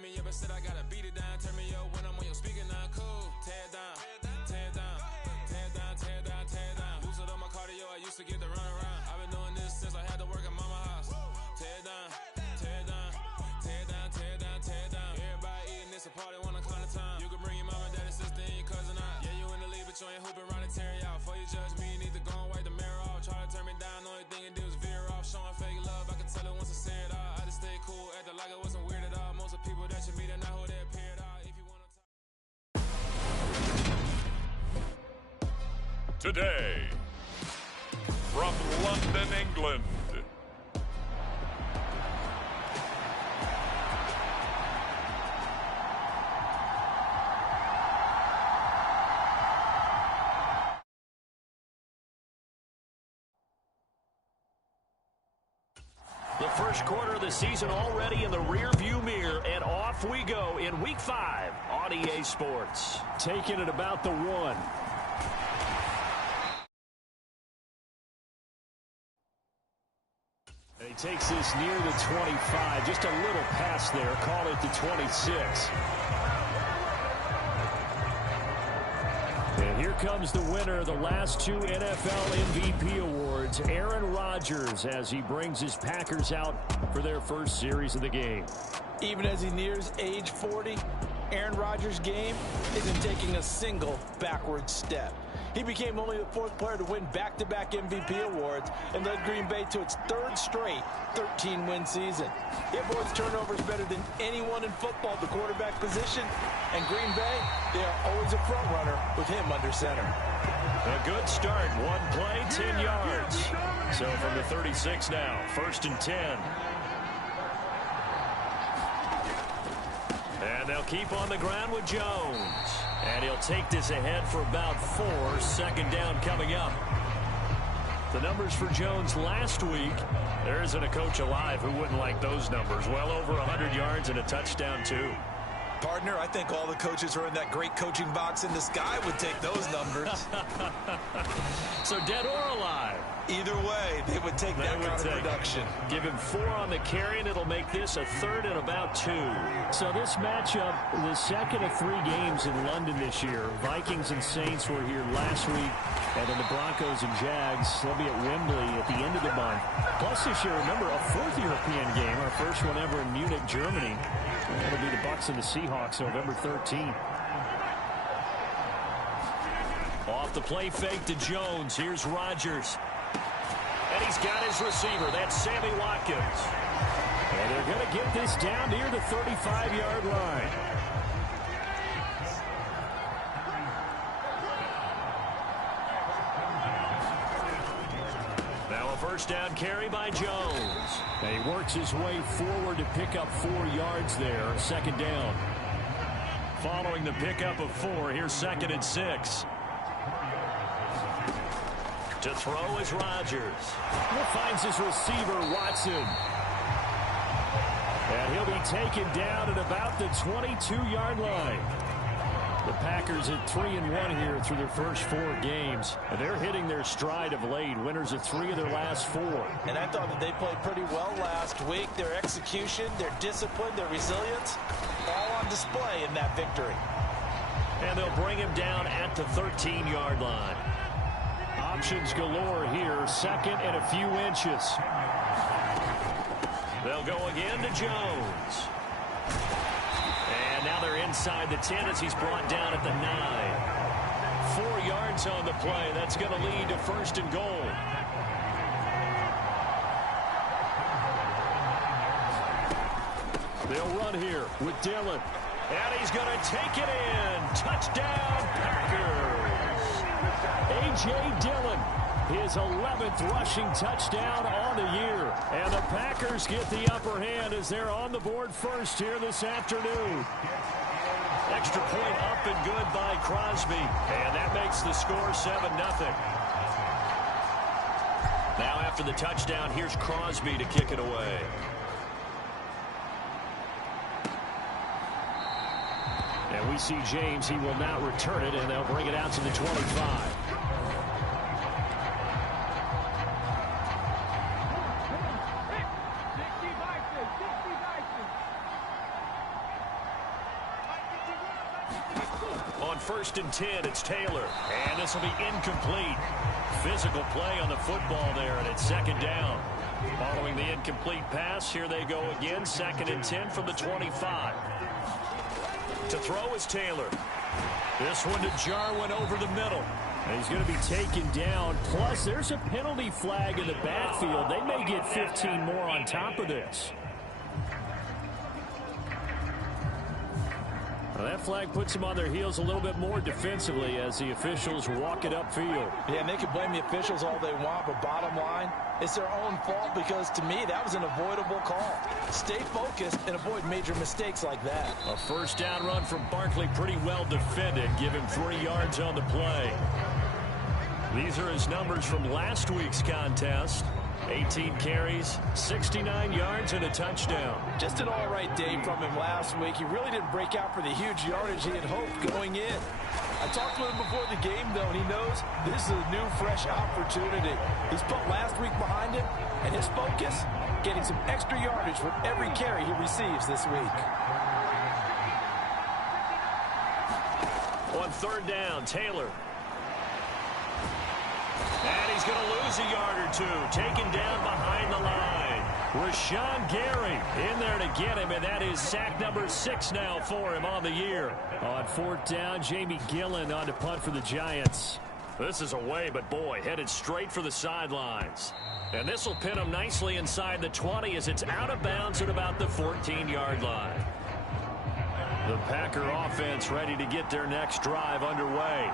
turn me up, instead I gotta beat it down. Turn me up when I'm on your speaker, now cool. Tear it down, tear it down, tear it down, tear it down, tear it down. Boosted up my cardio, I used to get the run around. I've been doing this since I had to work at mama house. Tear it down, tear it down, tear it down, tear it down, tear it down. Everybody eating, it's a party, wanna climb the time. You can bring your mama, daddy, sister, and your cousin out. Yeah, you in the league, but you ain't hooping around and tear you out. Before you judge me, you need to go and wipe the mirror off. Try to turn me down, only thing it did was veer off. Showing fake love, I can tell it once I say it all. I just stay cool, acting like I wasn't weird at all. Most of the people that you meet are not who they appear at all. If you wanna talk. Today, from London, England, the first quarter of the season already in the rearview mirror, and off we go in Week 5 on EA Sports. Taking it about the 1. And he takes this near the 25, just a little pass there, call it the 26. And here comes the winner of the last 2 NFL MVP awards, Aaron Rodgers, as he brings his Packers out for their first series of the game. Even as he nears age 40, Aaron Rodgers' game isn't taking a single backward step. He became only the 4th player to win back-to-back MVP awards and led Green Bay to its 3rd straight 13-win season. He avoids turnovers better than anyone in football at the quarterback position. And Green Bay, they are always a front runner with him under center. A good start. 1 play, 10 yards. So from the 36 now, 1st and 10. And they'll keep on the ground with Jones. And he'll take this ahead for about 4. 2nd down coming up. The numbers for Jones last week, there isn't a coach alive who wouldn't like those numbers. Well over 100 yards and a touchdown, too. Partner, I think all the coaches who are in that great coaching box in the sky would take those numbers. So dead or alive? Either way, they would take that kind of production. Give him 4 on the carry, and it'll make this a 3rd and about 2. So this matchup, the second of 3 games in London this year. Vikings and Saints were here last week, and then the Broncos and Jags, they'll be at Wembley at the end of the month. Plus this year, remember, a 4th European game, our first one ever in Munich, Germany. That'll be the Bucs and the Seahawks November 13th. Off the play fake to Jones. Here's Rodgers. And he's got his receiver. That's Sammy Watkins. And they're going to get this down near the 35-yard line. Now a 1st down carry by Jones. And he works his way forward to pick up 4 yards there. 2nd down. Following the pickup of 4, here's 2nd and 6. To throw is Rodgers. He finds his receiver, Watson. And he'll be taken down at about the 22-yard line. The Packers at 3-1 here through their first 4 games. And they're hitting their stride of late. Winners of 3 of their last 4. And I thought that they played pretty well last week. Their execution, their discipline, their resilience, all on display in that victory. And they'll bring him down at the 13-yard line. Options galore here. 2nd and a few inches. They'll go again to Jones. And now they're inside the 10 as he's brought down at the 9. 4 yards on the play. That's going to lead to 1st and goal. They'll run here with Dillon. And he's going to take it in. Touchdown, Packers. A.J. Dillon, his 11th rushing touchdown on the year. And the Packers get the upper hand as they're on the board first here this afternoon. Extra point up and good by Crosby. And that makes the score 7-0. Now after the touchdown, here's Crosby to kick it away. And we see James. He will not return it, and they'll bring it out to the 25. first and 10. It's Taylor. And this will be incomplete. Physical play on the football there, and it's second down. Following the incomplete pass, here they go again. Second and 10 from the 25. To throw is Taylor. This one to Jarwin over the middle. And he's going to be taken down. Plus, there's a penalty flag in the backfield. They may get 15 more on top of this. Well, that flag puts them on their heels a little bit more defensively as the officials walk it upfield. Yeah, and they can blame the officials all they want, but bottom line, it's their own fault because, to me, that was an avoidable call. Stay focused and avoid major mistakes like that. A first down run from Barkley, pretty well defended. Give him 3 yards on the play. These are his numbers from last week's contest. 18 carries, 69 yards, and a touchdown. Just an all-right day from him last week. He really didn't break out for the huge yardage he had hoped going in. I talked with him before the game, though, and he knows this is a new, fresh opportunity. He's put last week behind him, and his focus, getting some extra yardage from every carry he receives this week. On third down, Taylor. And he's going to lose a yard or two. Taken down behind the line. Rashawn Gary in there to get him, and that is sack number 6 now for him on the year. On fourth down, Jamie Gillen on to punt for the Giants. This is away, but boy, headed straight for the sidelines. And this will pin him nicely inside the 20 as it's out of bounds at about the 14-yard line. The Packer offense ready to get their next drive underway.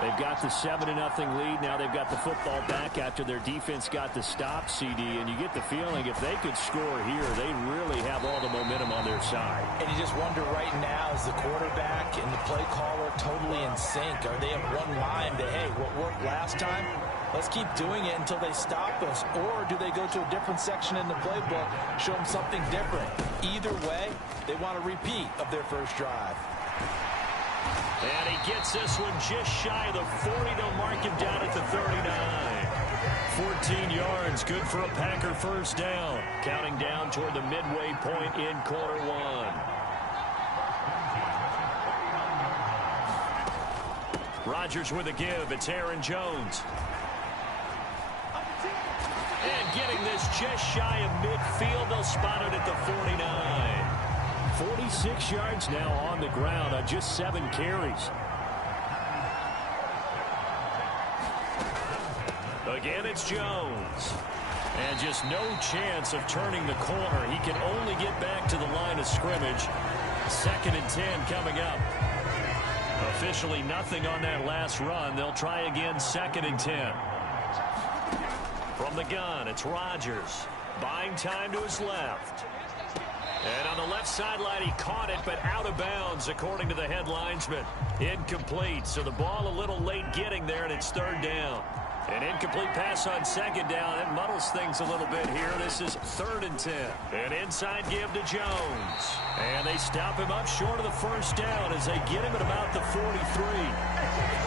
They've got the 7-0 lead. Now they've got the football back after their defense got the stop, CD. And you get the feeling if they could score here, they really have all the momentum on their side. And you just wonder right now, is the quarterback and the play caller totally in sync? Are they of one mind that, hey, what worked last time, let's keep doing it until they stop us? Or do they go to a different section in the playbook, show them something different? Either way, they want a repeat of their first drive. And he gets this one just shy of the 40. They'll mark him down at the 39. 14 yards, good for a Packer first down. Counting down toward the midway point in quarter one. Rodgers with a give. It's Aaron Jones. And getting this just shy of midfield. They'll spot it at the 49. 46 yards now on the ground on just 7 carries. Again, it's Jones. And just no chance of turning the corner. He can only get back to the line of scrimmage. 2nd and 10 coming up. Officially nothing on that last run. They'll try again 2nd and 10. From the gun, it's Rodgers. Buying time to his left. And on the left sideline, he caught it, but out of bounds, according to the head linesman. Incomplete, so the ball a little late getting there, and it's 3rd down. An incomplete pass on 2nd down. It muddles things a little bit here. This is 3rd and 10. An inside give to Jones. And they stop him up short of the first down as they get him at about the 43.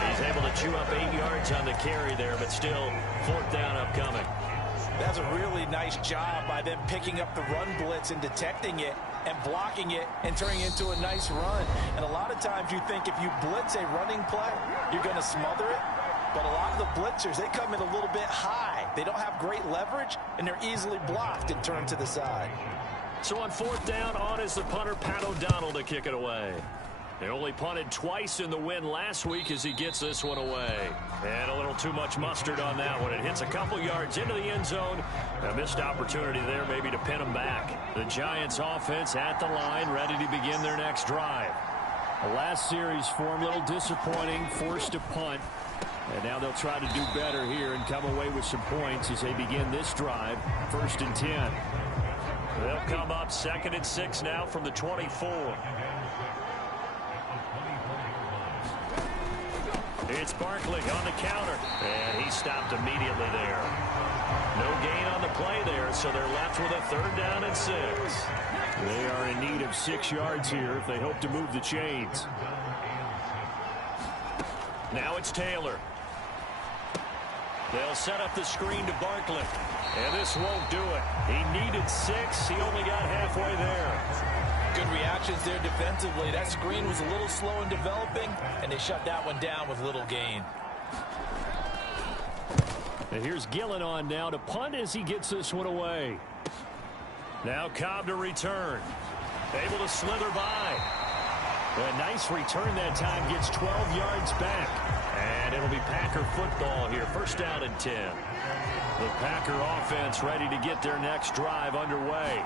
He's able to chew up 8 yards on the carry there, but still 4th down upcoming. That's a really nice job by them picking up the run blitz and detecting it and blocking it and turning it into a nice run. And a lot of times you think if you blitz a running play, you're going to smother it. But a lot of the blitzers, they come in a little bit high. They don't have great leverage, and they're easily blocked and turned to the side. So on 4th down, on is the punter, Pat O'Donnell, to kick it away. They only punted twice in the win last week as he gets this one away. And a little too much mustard on that one. It hits a couple yards into the end zone. A missed opportunity there maybe to pin them back. The Giants offense at the line, ready to begin their next drive. The last series for them, a little disappointing, forced to punt. And now they'll try to do better here and come away with some points as they begin this drive. 1st and 10. They'll come up 2nd and 6 now from the 24. It's Barkley on the counter, and he stopped immediately there. No gain on the play there, so they're left with a 3rd down and 6. They are in need of 6 yards here if they hope to move the chains. Now it's Taylor. They'll set up the screen to Barkley, and this won't do it. He needed 6. He only got halfway there. Good reactions there defensively. That screen was a little slow in developing, and they shut that one down with little gain. And here's Gillen on now to punt as he gets this one away. Now Cobb to return. Able to slither by. A nice return that time, gets 12 yards back. And it'll be Packer football here. First down and 10. The Packer offense ready to get their next drive underway.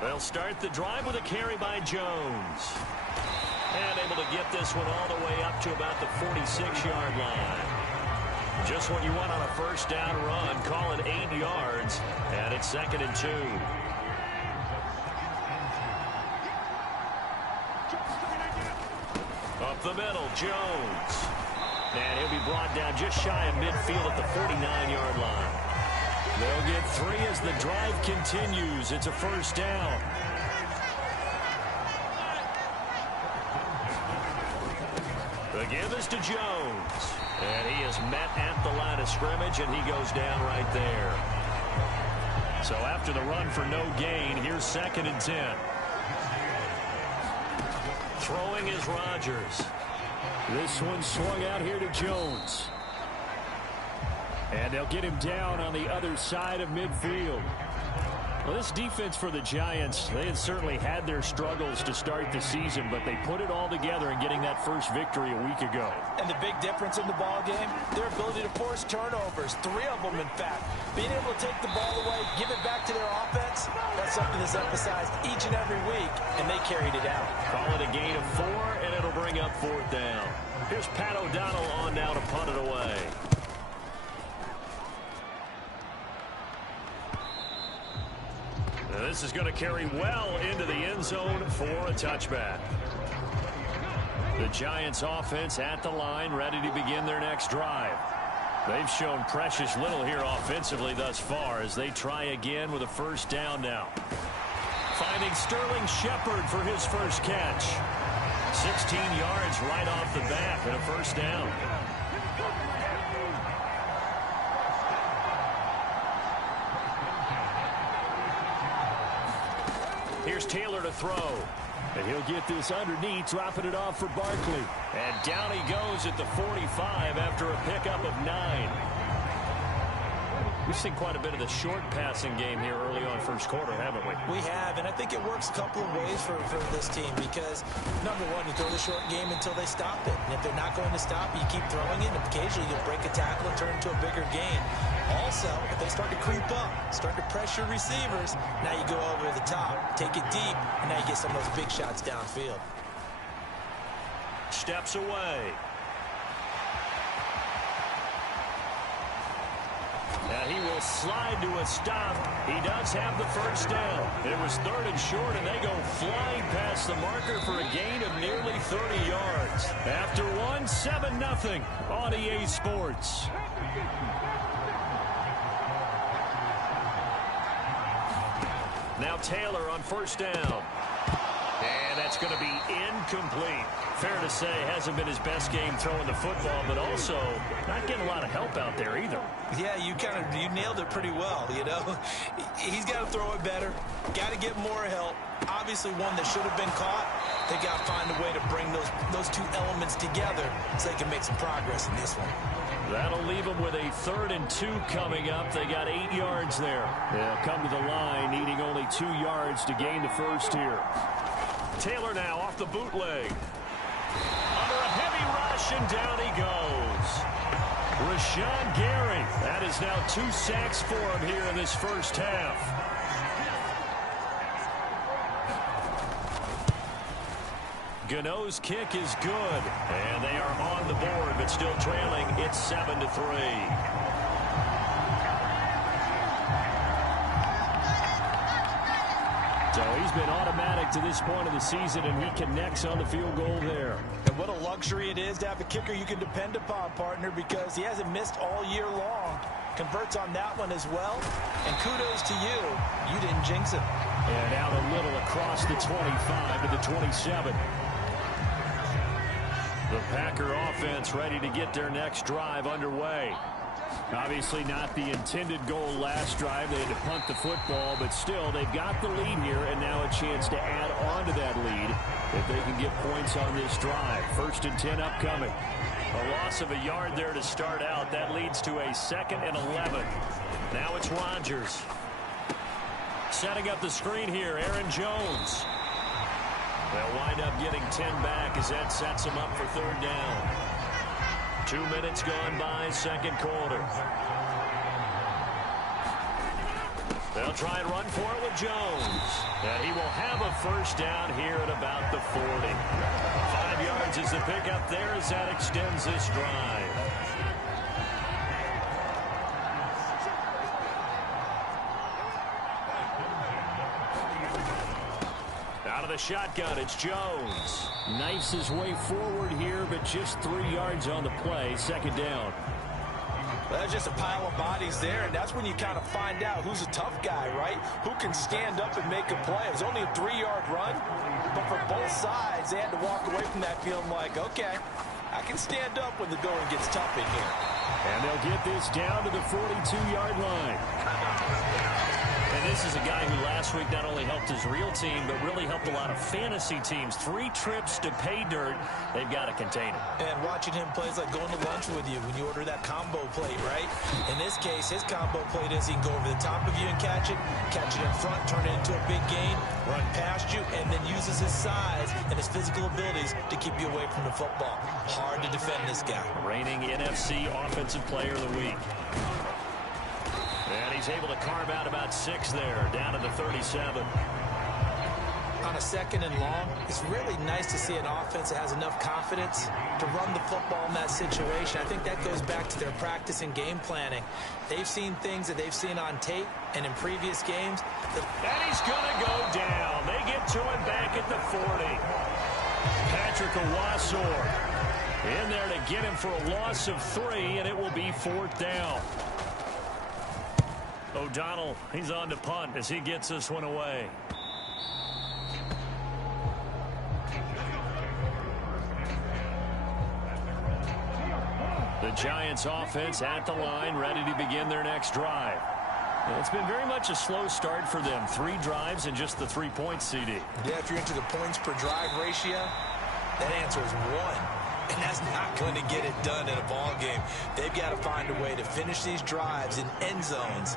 They'll start the drive with a carry by Jones. And able to get this one all the way up to about the 46-yard line. Just what you want on a first down run. Call it 8 yards. And it's 2nd and 2. Up the middle, Jones. And he'll be brought down just shy of midfield at the 49-yard line. They'll get 3 as the drive continues. It's a first down. The give is to Jones. And he is met at the line of scrimmage, and he goes down right there. So after the run for no gain, here's 2nd and 10. Throwing is Rodgers. This one swung out here to Jones. And they'll get him down on the other side of midfield. Well, this defense for the Giants, they had certainly had their struggles to start the season, but they put it all together in getting that first victory a week ago. And the big difference in the ball game, their ability to force turnovers, 3 of them in fact. Being able to take the ball away, give it back to their offense, that's something that's emphasized each and every week, and they carried it out. Call it a gain of 4, and it'll bring up 4th down. Here's Pat O'Donnell on now to punt it away. This is going to carry well into the end zone for a touchback. The Giants offense at the line, ready to begin their next drive. They've shown precious little here offensively thus far as they try again with a first down now. Finding Sterling Shepard for his first catch. 16 yards right off the bat and a first down. Here's Taylor to throw. And he'll get this underneath, dropping it off for Barkley. And down he goes at the 45 after a pickup of 9. We've seen quite a bit of the short passing game here early on first quarter, haven't we? We have, and I think it works a couple of ways for this team because, number one, you throw the short game until they stop it. And if they're not going to stop it, you keep throwing it, and occasionally you'll break a tackle and turn it into a bigger gain. Also, if they start to creep up, start to pressure receivers, now you go over the top, take it deep, and now you get some of those big shots downfield. Steps away. Now he will slide to a stop. He does have the first down. It was 3rd and short, and they go flying past the marker for a gain of nearly 30 yards. After one, 7-0 on EA Sports. Now Taylor on first down. And that's going to be incomplete. Fair to say, hasn't been his best game throwing the football, but also not getting a lot of help out there either. Yeah, you nailed it pretty well, you know. He's got to throw it better. Got to get more help. Obviously one that should have been caught. They got to find a way to bring those 2 elements together so they can make some progress in this one. That'll leave them with a 3rd and 2 coming up. They got 8 yards there. They'll come to the line, needing only 2 yards to gain the first here. Taylor now off the bootleg. Under a heavy rush, and down he goes. Rashawn Gary. That is now 2 sacks for him here in this first half. Gano's kick is good, and they are on the board, but still trailing. It's 7-3. So he's been automatic to this point of the season, and he connects on the field goal there. And what a luxury it is to have a kicker you can depend upon, partner, because he hasn't missed all year long. Converts on that one as well. And kudos to you. You didn't jinx him. And out a little across the 25 to the 27. The Packer offense ready to get their next drive underway. Obviously not the intended goal last drive. They had to punt the football, but still, they've got the lead here, and now a chance to add on to that lead if they can get points on this drive. 1st and 10 upcoming. A loss of a yard there to start out. That leads to a 2nd and 11. Now it's Rodgers. Setting up the screen here, Aaron Jones. They'll wind up getting 10 back as that sets them up for 3rd down. 2 minutes gone by, 2nd quarter. They'll try and run for it with Jones. And he will have a 1st down here at about the 40. 5 yards is the pickup there as that extends this drive. Out of the shotgun, it's Jones. Knifes his way forward here, but just 3 yards on the play. 2nd down. That's just a pile of bodies there, and that's when you kind of find out who's a tough guy, right? Who can stand up and make a play. It was only a 3-yard run, but for both sides, they had to walk away from that feeling like, okay, I can stand up when the going gets tough in here. And they'll get this down to the 42-yard line. And this is a guy who last week not only helped his real team, but really helped a lot of fantasy teams. 3 trips to pay dirt. They've got to contain him. And watching him play is like going to lunch with you when you order that combo plate, right? In this case, his combo plate is he can go over the top of you and catch it in front, turn it into a big gain, run past you, and then uses his size and his physical abilities to keep you away from the football. Hard to defend this guy. Reigning NFC Offensive Player of the Week. And he's able to carve out about 6 there, down to the 37. On a 2nd and long, it's really nice to see an offense that has enough confidence to run the football in that situation. I think that goes back to their practice and game planning. They've seen things that they've seen on tape and in previous games. And he's going to go down. They get to him back at the 40. Patrick Owasor in there to get him for a loss of 3, and it will be 4th down. O'Donnell, he's on to punt as he gets this one away. The Giants offense at the line, ready to begin their next drive. And it's been very much a slow start for them. 3 drives and just the 3 points, CD. Yeah, if you're into the points per drive ratio, that answer is 1. And that's not going to get it done in a ball game. They've got to find a way to finish these drives in end zones,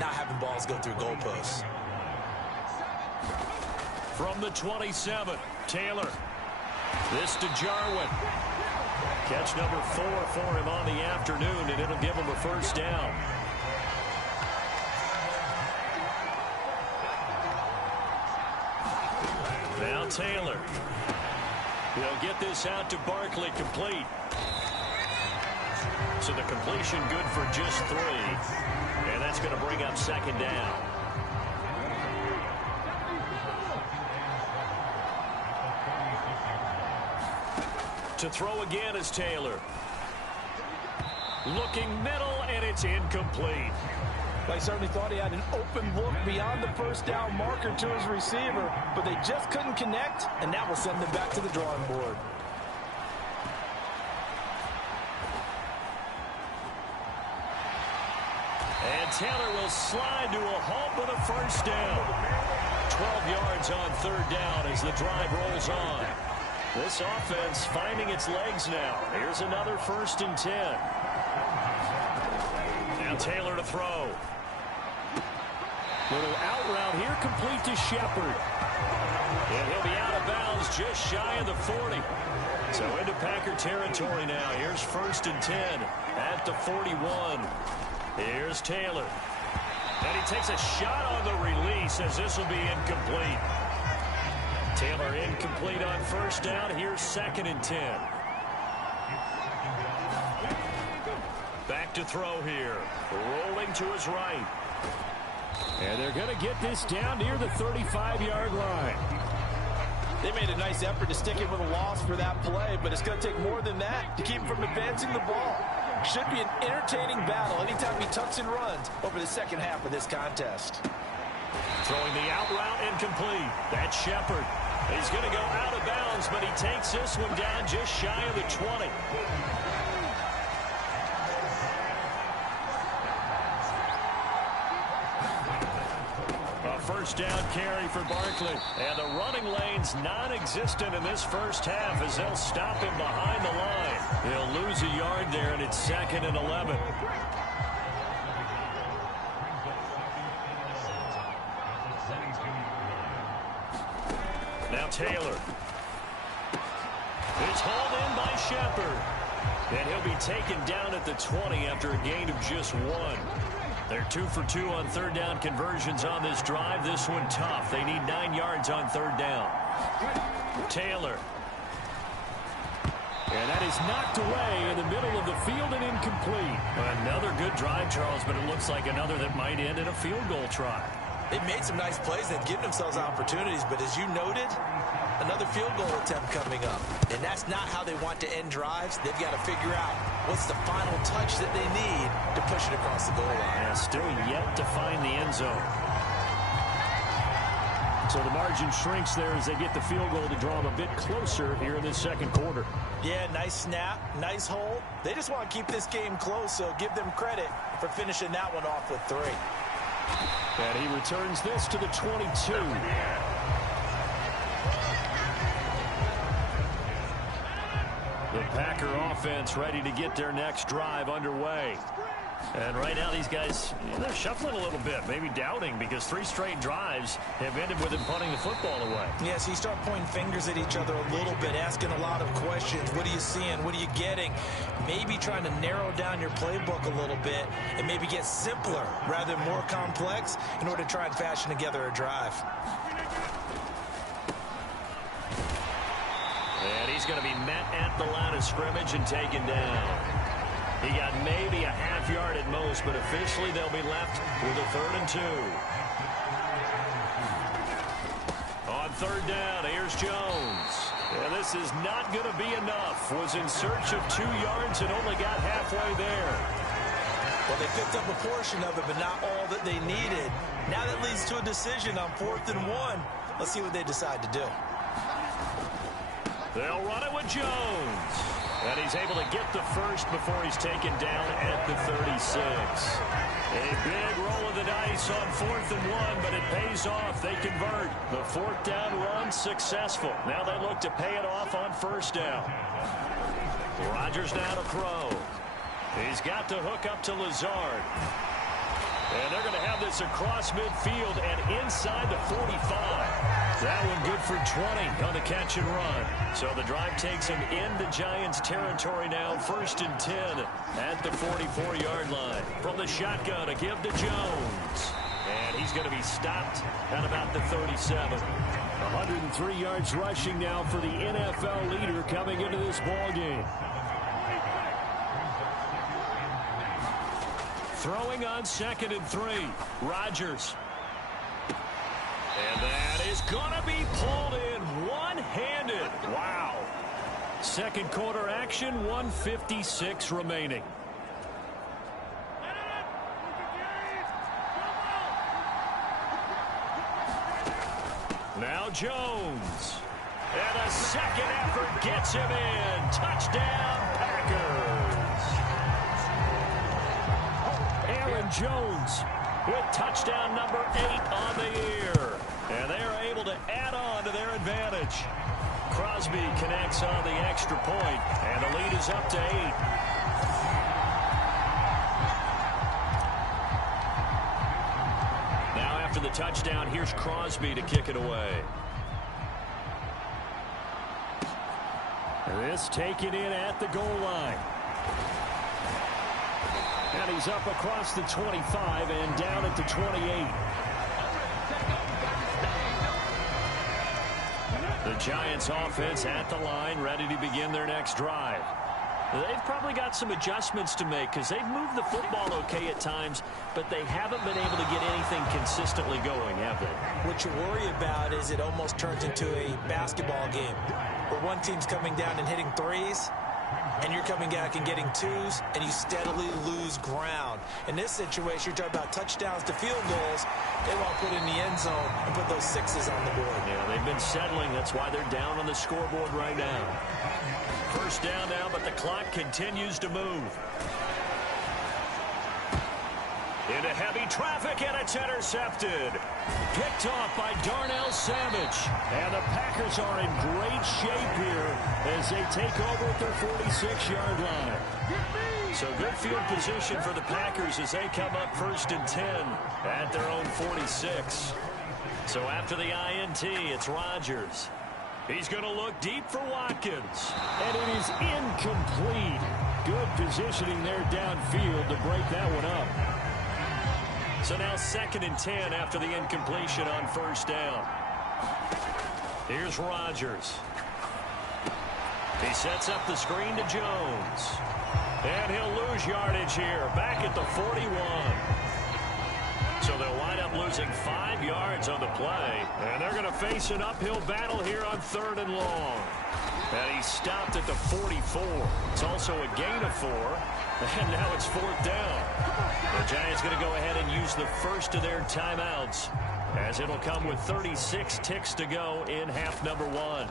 not having balls go through goalposts. From the 27, Taylor. This to Jarwin. Catch number 4 for him on the afternoon, and it'll give him a 1st down. Now Taylor. He'll get this out to Barkley, complete. So the completion good for just 3. And that's going to bring up 2nd down. To throw again is Taylor. Looking middle, and it's incomplete. I certainly thought he had an open look beyond the 1st down marker to his receiver, but they just couldn't connect, and that will send them back to the drawing board. And Taylor will slide to a halt with a 1st down. 12 yards on 3rd down as the drive rolls on. This offense finding its legs now. Here's another 1st and 10. Now Taylor to throw. Little out route here, complete to Shepard. And he'll be out of bounds just shy of the 40. So into Packer territory now. Here's 1st and 10 at the 41. Here's Taylor. And he takes a shot on the release as this will be incomplete. Taylor incomplete on 1st down. Here's 2nd and 10. Back to throw here. Rolling to his right. And they're going to get this down near the 35-yard line. They made a nice effort to stick him with a loss for that play, but it's going to take more than that to keep him from advancing the ball. Should be an entertaining battle anytime he tucks and runs over the 2nd half of this contest. Throwing the out route incomplete. That's Shepard. He's going to go out of bounds, but he takes this one down just shy of the 20. first down carry for Barkley. And the running lane's non-existent in this first half as they'll stop him behind the line. He'll lose a yard there, and it's 2nd and 11. Now Taylor. It's hauled in by Shepard. And he'll be taken down at the 20 after a gain of just 1. They're 2 for 2 on third down conversions on this drive. This one tough. They need 9 yards on third down. Taylor. And that is knocked away in the middle of the field and incomplete. Another good drive, Charles, but it looks like another that might end in a field goal try. They've made some nice plays. They've given themselves opportunities, but as you noted, another field goal attempt coming up. And that's not how they want to end drives. They've got to figure out what's the final touch that they need to push it across the goal line. Yeah, still yet to find the end zone. So the margin shrinks there as they get the field goal to draw them a bit closer here in this second quarter. Yeah, nice snap, nice hold. They just want to keep this game close, so give them credit for finishing that one off with 3. And he returns this to the 22. The Packer offense ready to get their next drive underway. And right now these guys, they're shuffling a little bit, maybe doubting, because 3 straight drives have ended with them punting the football away. Yeah, so you start pointing fingers at each other a little bit, asking a lot of questions. What are you seeing? What are you getting? Maybe trying to narrow down your playbook a little bit and maybe get simpler rather than more complex in order to try and fashion together a drive. And he's going to be met at the line of scrimmage and taken down. He got maybe a half yard at most, but officially they'll be left with a 3rd and 2. On third down, here's Jones. Yeah, this is not going to be enough. Was in search of 2 yards and only got halfway there. Well, they picked up a portion of it, but not all that they needed. Now that leads to a decision on 4th and 1. Let's see what they decide to do. They'll run it with Jones. And he's able to get the first before he's taken down at the 36. A big roll of the dice on 4th and 1, but it pays off. They convert. The 4th down run successful. Now they look to pay it off on 1st down. Rodgers now to throw. He's got the hook up to Lazard. And they're going to have this across midfield and inside the 45. That one good for 20 on the catch and run. So the drive takes him into Giants territory now. 1st and 10 at the 44-yard line. From the shotgun, a give to Jones. And he's going to be stopped at about the 37. 103 yards rushing now for the NFL leader coming into this ball game. Throwing on 2nd and 3. Rodgers. And that is going to be pulled in one-handed. Wow. Second quarter action, 1:56 remaining. Now Jones. And a second effort gets him in. Touchdown, Packers. Aaron Jones with touchdown number 8 on the year. And they are able to add on to their advantage. Crosby connects on the extra point, and the lead is up to 8. Now after the touchdown, here's Crosby to kick it away. This taken in at the goal line. And he's up across the 25 and down at the 28. The Giants offense at the line, ready to begin their next drive. They've probably got some adjustments to make because they've moved the football okay at times, but they haven't been able to get anything consistently going, have they? What you worry about is it almost turns into a basketball game where one team's coming down and hitting 3s, and you're coming back and getting 2s, and you steadily lose ground. In this situation, you're talking about touchdowns to field goals. They want to put in the end zone and put those 6s on the board. Yeah, they've been settling. That's why they're down on the scoreboard right now. First down now, but the clock continues to move. Into heavy traffic, and it's intercepted. Picked off by Darnell Savage. And the Packers are in great shape here as they take over at their 46-yard line. So good field position for the Packers as they come up 1st and 10 at their own 46. So after the INT, it's Rodgers. He's going to look deep for Watkins. And it is incomplete. Good positioning there downfield to break that one up. So now 2nd and 10 after the incompletion on 1st down. Here's Rodgers. He sets up the screen to Jones. And he'll lose yardage here, back at the 41. So they'll wind up losing 5 yards on the play. And they're going to face an uphill battle here on 3rd and long. And he stopped at the 44. It's also a gain of 4. And now it's 4th down. The Giants going to go ahead and use the first of their timeouts, as it'll come with 36 ticks to go in half number 1.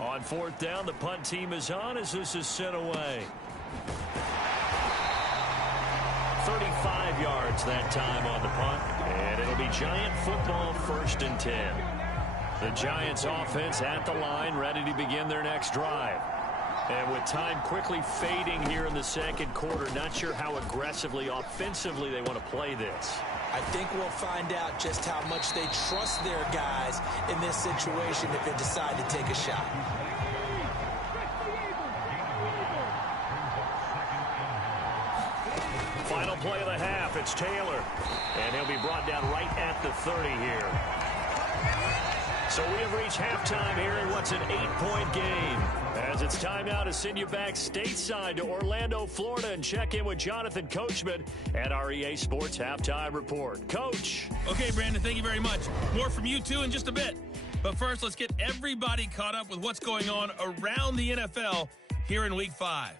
On 4th down, the punt team is on as this is sent away. 35 yards that time on the punt, and it'll be Giant football 1st and 10. The Giants offense at the line, ready to begin their next drive. And with time quickly fading here in the 2nd quarter, not sure how aggressively, offensively they want to play this. I think we'll find out just how much they trust their guys in this situation if they decide to take a shot. Final play of the half, it's Taylor. And he'll be brought down right at the 30 here. So we have reached halftime here in what's an 8-point game. As it's time now to send you back stateside to Orlando, Florida, and check in with Jonathan Coachman at our EA Sports Halftime Report. Coach. Okay, Brandon, thank you very much. More from you, too, in just a bit. But first, let's get everybody caught up with what's going on around the NFL here in Week 5.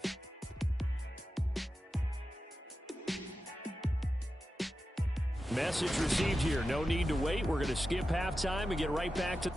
Message received here. No need to wait. We're going to skip halftime and get right back to...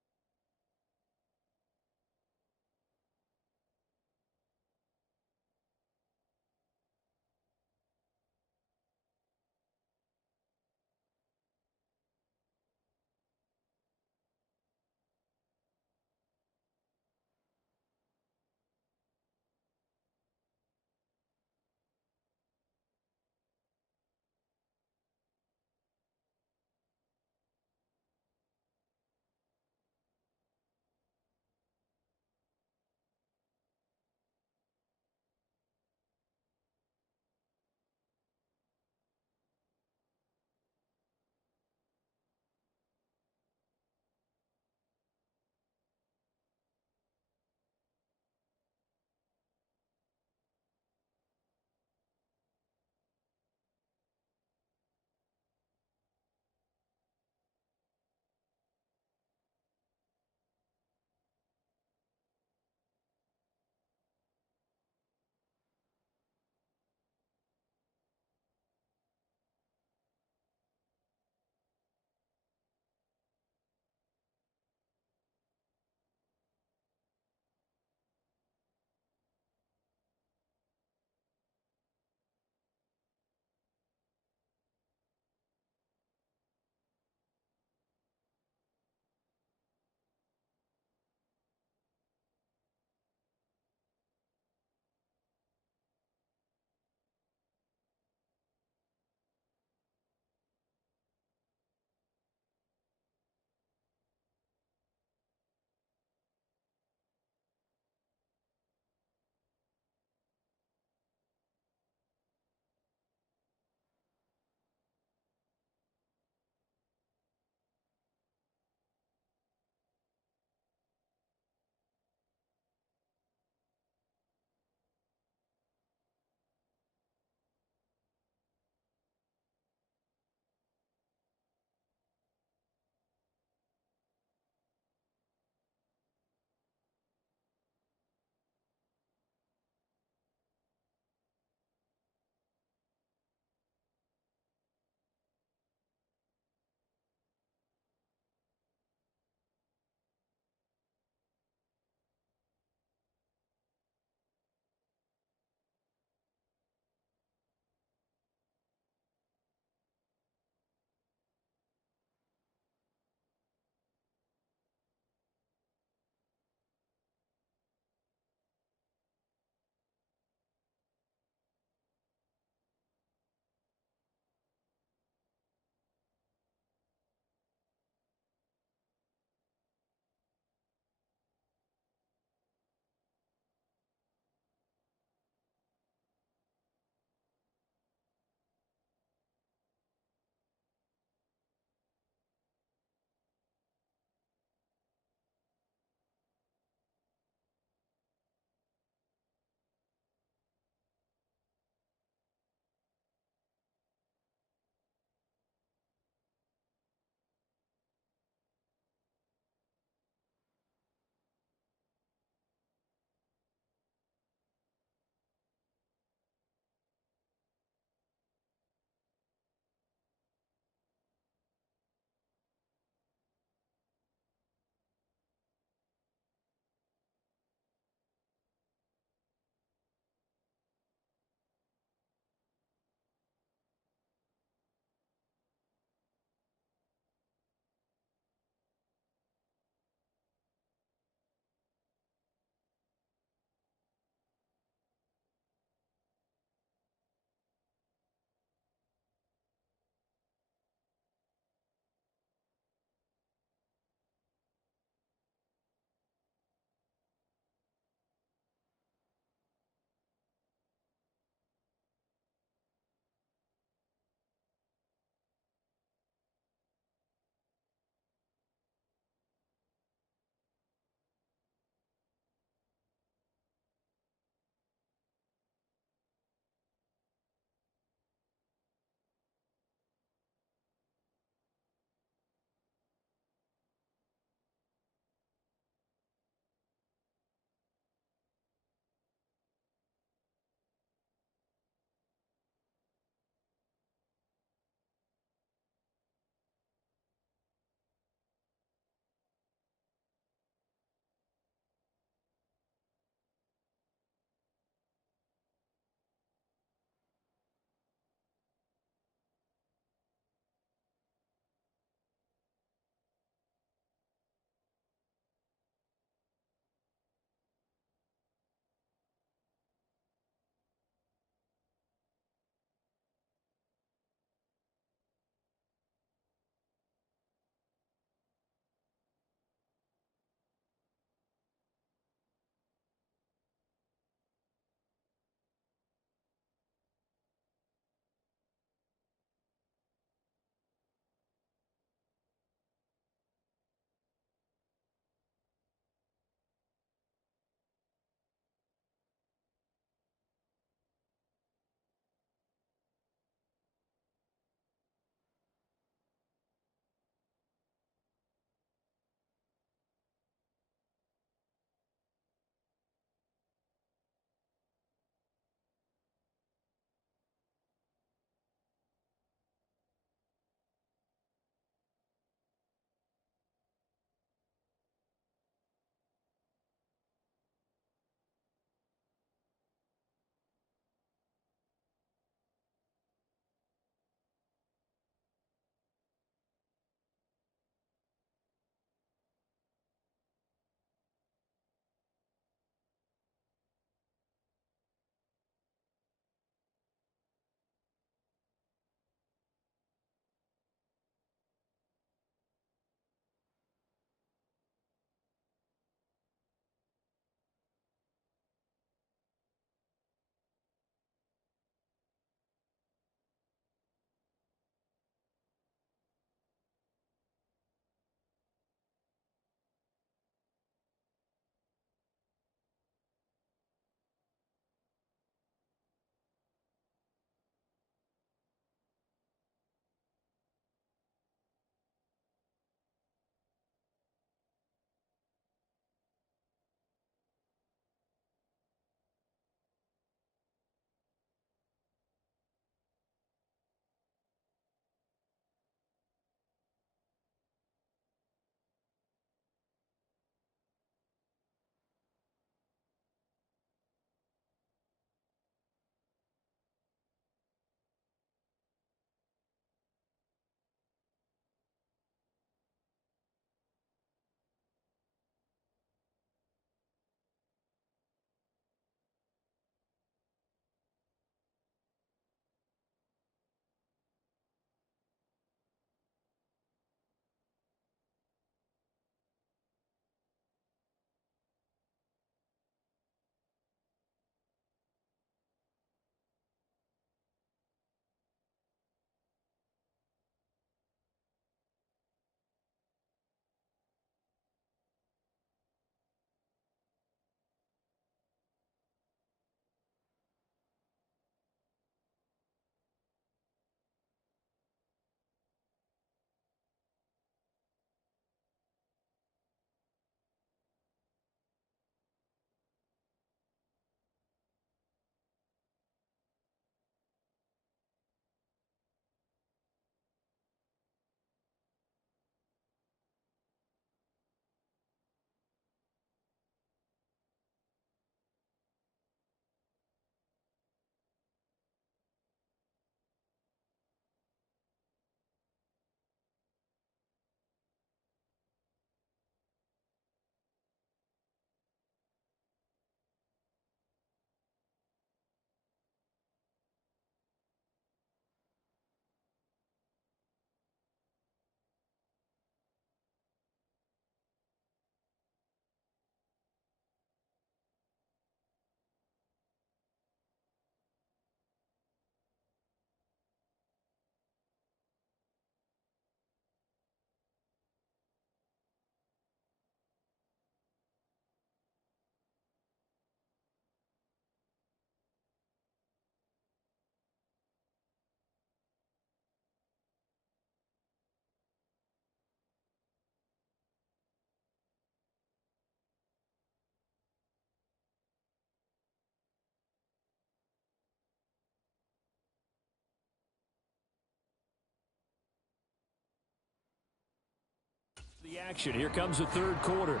the action. Here comes the third quarter.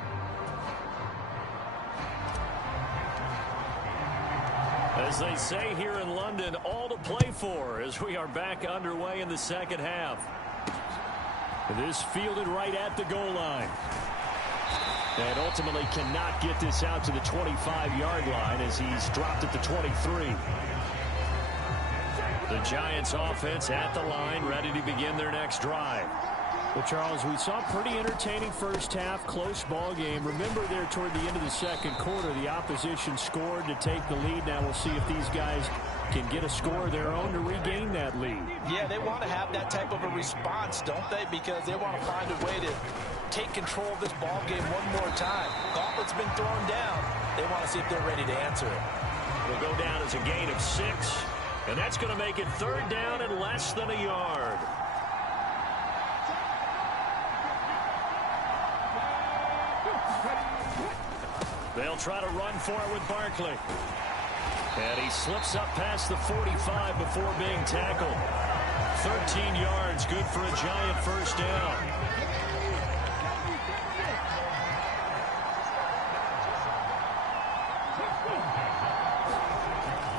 As they say here in London, all to play for as we are back underway in the second half. This fielded right at the goal line. And ultimately cannot get this out to the 25-yard line as he's dropped at the 23. The Giants offense at the line, ready to begin their next drive. Well, Charles, we saw a pretty entertaining first half, close ball game. Remember there toward the end of the second quarter, the opposition scored to take the lead. Now we'll see if these guys can get a score of their own to regain that lead. Yeah, they want to have that type of a response, don't they? Because they want to find a way to take control of this ball game one more time. Gauntlet's been thrown down. They want to see if they're ready to answer it. Will go down as a gain of 6, and that's going to make it third down and less than a yard. They'll try to run for it with Barkley. And he slips up past the 45 before being tackled. 13 yards, good for a Giant first down.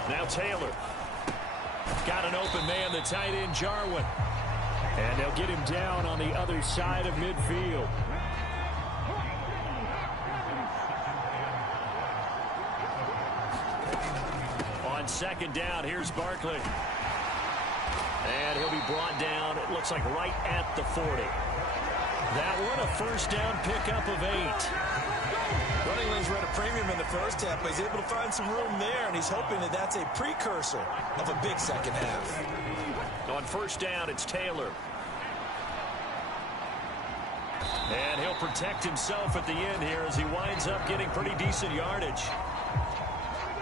Now Taylor. Got an open man, the tight end, Jarwin. And they'll get him down on the other side of midfield. On second down, here's Barkley. And he'll be brought down, it looks like right at the 40. That one, a first down pickup of 8. Running lanes were at a premium in the first half, but he's able to find some room there, and he's hoping that that's a precursor of a big second half. On first down, it's Taylor. And he'll protect himself at the end here as he winds up getting pretty decent yardage.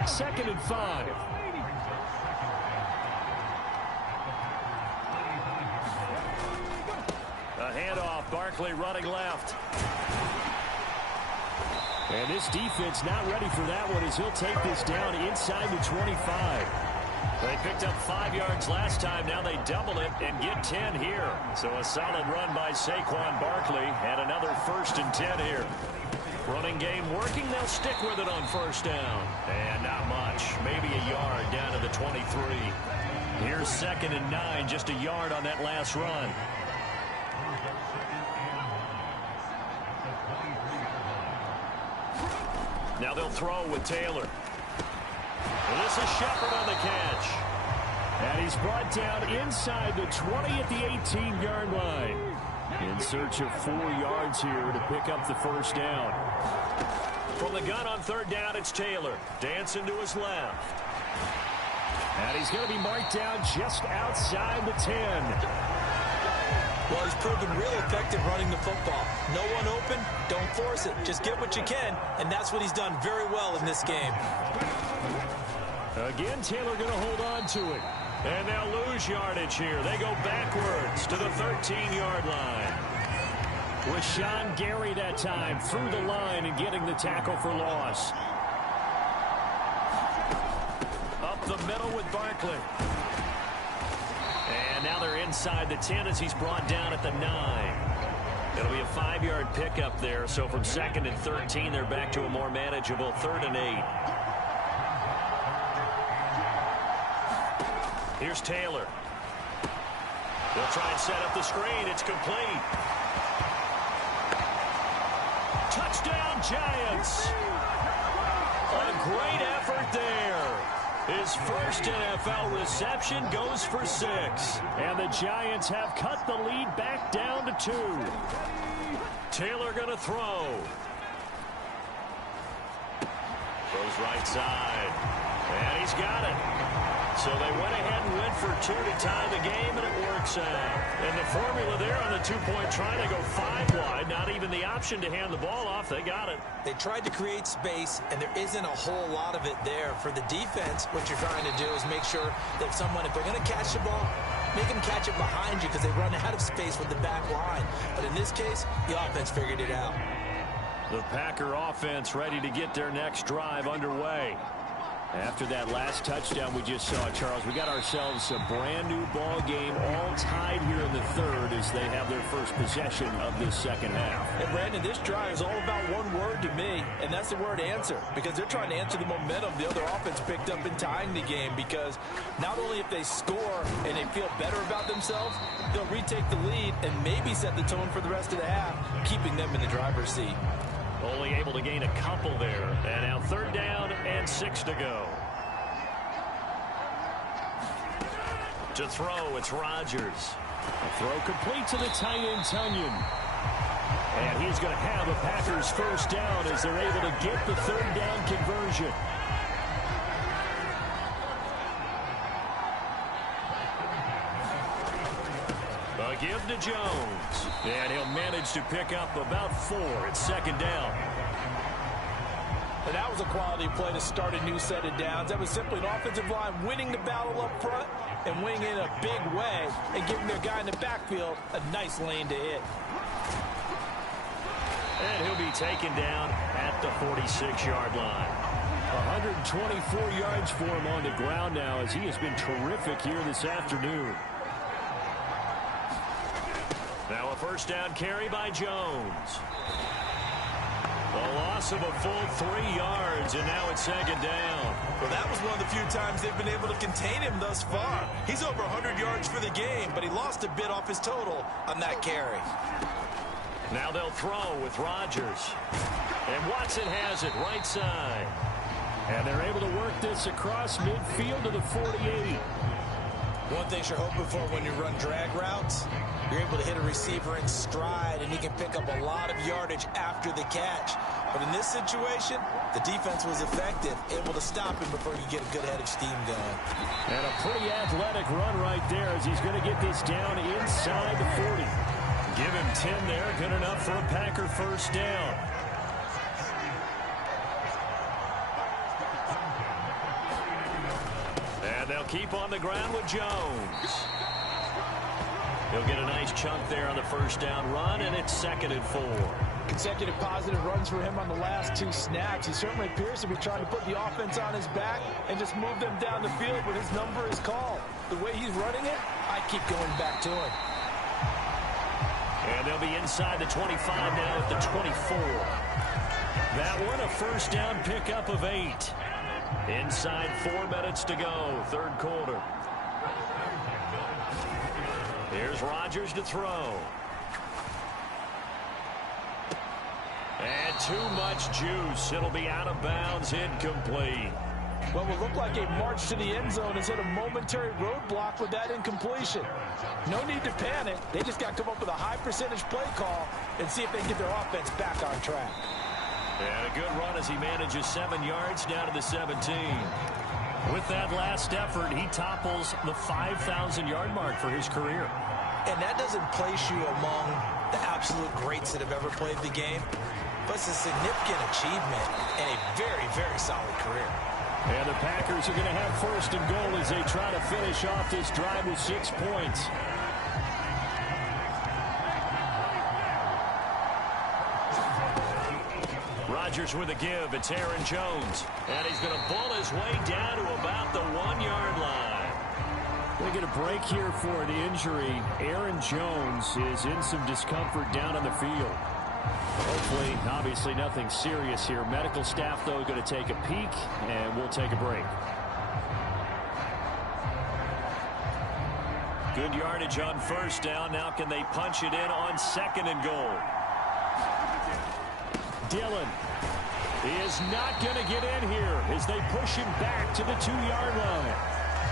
2nd and 5. A handoff, Barkley running left. And this defense not ready for that one as he'll take this down inside the 25. They picked up 5 yards last time. Now they double it and get 10 here. So a solid run by Saquon Barkley and another 1st and 10 here. Running game working. They'll stick with it on first down. And not much. Maybe a yard down to the 23. Here's 2nd and 9. Just a yard on that last run. Now they'll throw with Taylor. And this is Shepard on the catch. And he's brought down inside the 20 at the 18-yard line. In search of 4 yards here to pick up the first down. From the gun on third down, it's Taylor. Dancing to his left. And he's going to be marked down just outside the 10. Well, he's proven real effective running the football. No one open, don't force it. Just get what you can, and that's what he's done very well in this game. Again, Taylor going to hold on to it. And they'll lose yardage here. They go backwards to the 13-yard line. Rashawn Gary that time through the line and getting the tackle for loss. Up the middle with Barkley. And now they're inside the 10 as he's brought down at the 9. It'll be a 5-yard pickup there. So from 2nd and 13, they're back to a more manageable 3rd and 8. Here's Taylor. They'll try and set up the screen. It's complete. Touchdown, Giants. A great effort there. His first NFL reception goes for 6. And the Giants have cut the lead back down to 2. Taylor going to throw. Throws right side. And he's got it. So they went ahead and went for 2 to tie the game, and it works out. And the formula there on the 2-point try, they go 5 wide. Not even the option to hand the ball off. They got it. They tried to create space, and there isn't a whole lot of it there. For the defense, what you're trying to do is make sure that if they're going to catch the ball, make them catch it behind you because they run out of space with the back line. But in this case, the offense figured it out. The Packer offense ready to get their next drive underway. After that last touchdown we just saw, Charles, we got ourselves a brand new ball game all tied here in the third as they have their first possession of this second half. And Brandon, this drive is all about one word to me, and that's the word answer, because they're trying to answer the momentum the other offense picked up in tying the game, because not only if they score and they feel better about themselves, they'll retake the lead and maybe set the tone for the rest of the half, keeping them in the driver's seat. Only able to gain a couple there. And now 3rd down and 6 to go. To throw, it's Rodgers. A throw complete to the tight end, Tunyon. And he's going to have a Packers first down as they're able to get the 3rd down conversion. A give to Jones. And he'll manage to pick up about 4 at 2nd down. And that was a quality play to start a new set of downs. That was simply an offensive line winning the battle up front and winning in a big way and giving their guy in the backfield a nice lane to hit. And he'll be taken down at the 46-yard line. 124 yards for him on the ground now as he has been terrific here this afternoon. Now a first down carry by Jones. The loss of a full 3 yards, and now it's 2nd down. Well, that was one of the few times they've been able to contain him thus far. He's over 100 yards for the game, but he lost a bit off his total on that carry. Now they'll throw with Rodgers. And Watson has it right side. And they're able to work this across midfield to the 48. One thing you're hoping for when you run drag routes, you're able to hit a receiver in stride, and he can pick up a lot of yardage after the catch. But in this situation, the defense was effective, able to stop him before you get a good head of steam going. And a pretty athletic run right there as he's going to get this down inside the 40. Give him 10 there, good enough for a Packer first down. And they'll keep on the ground with Jones. He'll get a nice chunk there on the first down run, and it's 2nd and 4. Consecutive positive runs for him on the last 2 snaps. He certainly appears to be trying to put the offense on his back and just move them down the field when his number is called. The way he's running it, I keep going back to him. And they'll be inside the 25 now at the 24. That one a first down pickup of 8. Inside 4 minutes to go, 3rd quarter. Here's Rodgers to throw. And too much juice. It'll be out of bounds, incomplete. What will look like a march to the end zone has hit a momentary roadblock with that incompletion. No need to panic. They just got to come up with a high percentage play call and see if they can get their offense back on track. And a good run as he manages 7 yards down to the 17. With that last effort, he topples the 5,000-yard mark for his career. And that doesn't place you among the absolute greats that have ever played the game, but it's a significant achievement and a very, very solid career. And the Packers are going to have 1st and goal as they try to finish off this drive with 6 points. Rodgers with a give. It's Aaron Jones. And he's going to bull his way down to about the 1-yard line. They get a break here for an injury. Aaron Jones is in some discomfort down on the field. Hopefully, obviously nothing serious here. Medical staff, though, going to take a peek, and we'll take a break. Good yardage on first down. Now can they punch it in on 2nd and goal? Dillon is not going to get in here as they push him back to the 2-yard line.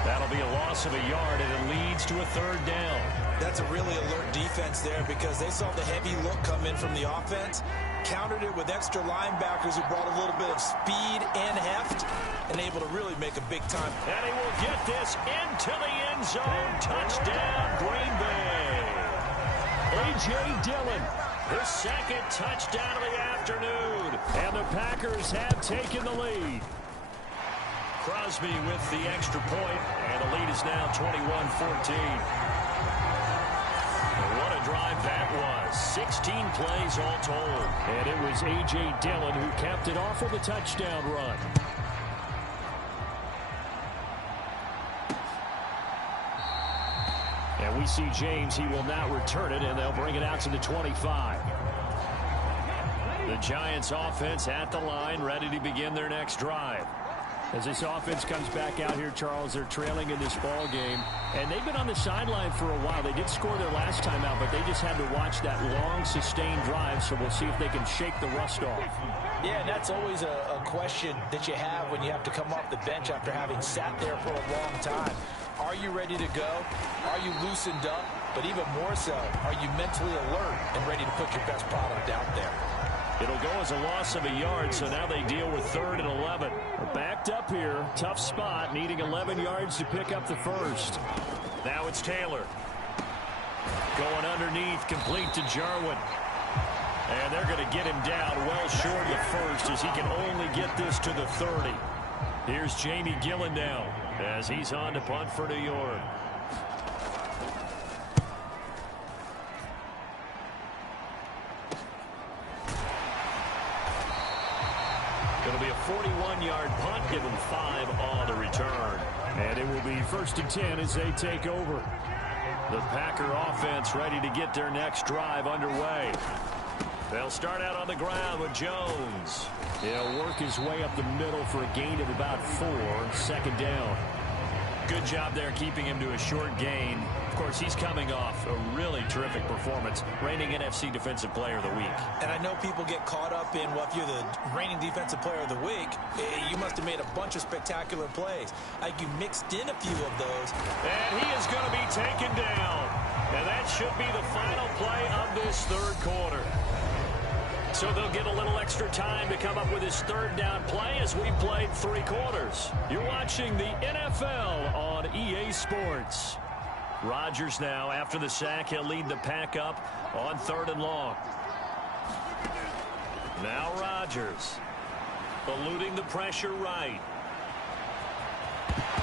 That'll be a loss of a yard, and it leads to a 3rd down. That's a really alert defense there because they saw the heavy look come in from the offense, countered it with extra linebackers who brought a little bit of speed and heft, and able to really make a big time. And he will get this into the end zone. Touchdown, Green Bay. A.J. Dillon, his 2nd touchdown of the afternoon. And the Packers have taken the lead. Crosby with the extra point, and the lead is now 21-14. What a drive that was. 16 plays all told. And it was A.J. Dillon who capped it off with a touchdown run. And we see James. He will not return it, and they'll bring it out to the 25. The Giants offense at the line, ready to begin their next drive. As this offense comes back out here, Charles, they're trailing in this ball game, and they've been on the sideline for a while. They did score their last time out, but they just had to watch that long, sustained drive, so we'll see if they can shake the rust off. Yeah, and that's always a question that you have when you have to come off the bench after having sat there for a long time. Are you ready to go? Are you loosened up? But even more so, are you mentally alert and ready to put your best product out there? It'll go as a loss of a yard, so now they deal with 3rd and 11. They're backed up here. Tough spot, needing 11 yards to pick up the first. Now it's Taylor. Going underneath, complete to Jarwin. And they're going to get him down well short of the first as he can only get this to the 30. Here's Jamie Gillen now as he's on to punt for New York. It'll be a 41-yard punt, give them 5 on the return. And it will be 1st and 10 as they take over. The Packer offense ready to get their next drive underway. They'll start out on the ground with Jones. He'll work his way up the middle for a gain of about 4, 2nd down. Good job there keeping him to a short gain. Of course, he's coming off a really terrific performance, reigning NFC Defensive Player of the Week. And I know people get caught up in, well, if you're the reigning Defensive Player of the Week, you must have made a bunch of spectacular plays. Like you mixed in a few of those. And he is going to be taken down. And that should be the final play of this 3rd quarter. So they'll get a little extra time to come up with his 3rd down play as we played 3 quarters. You're watching the NFL on EA Sports. Rodgers now, after the sack, he'll lead the pack up on 3rd and long. Now Rodgers, eluding the pressure right.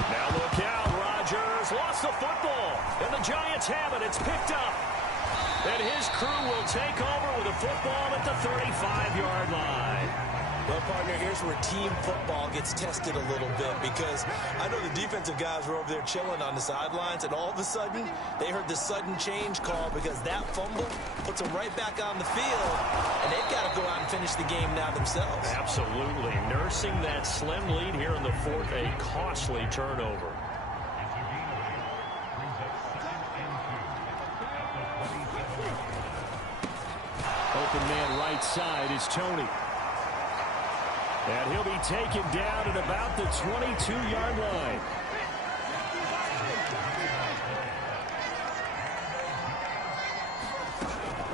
Now look out, Rodgers lost the football, and the Giants have it. It's picked up. And his crew will take over with a football at the 35-yard line. Well, partner, here's where team football gets tested a little bit because I know the defensive guys were over there chilling on the sidelines, and all of a sudden, they heard the sudden change call because that fumble puts them right back on the field, and they've got to go out and finish the game now themselves. Absolutely. Nursing that slim lead here in the 4th, a costly turnover. Open man right side is Tony. And he'll be taken down at about the 22-yard line.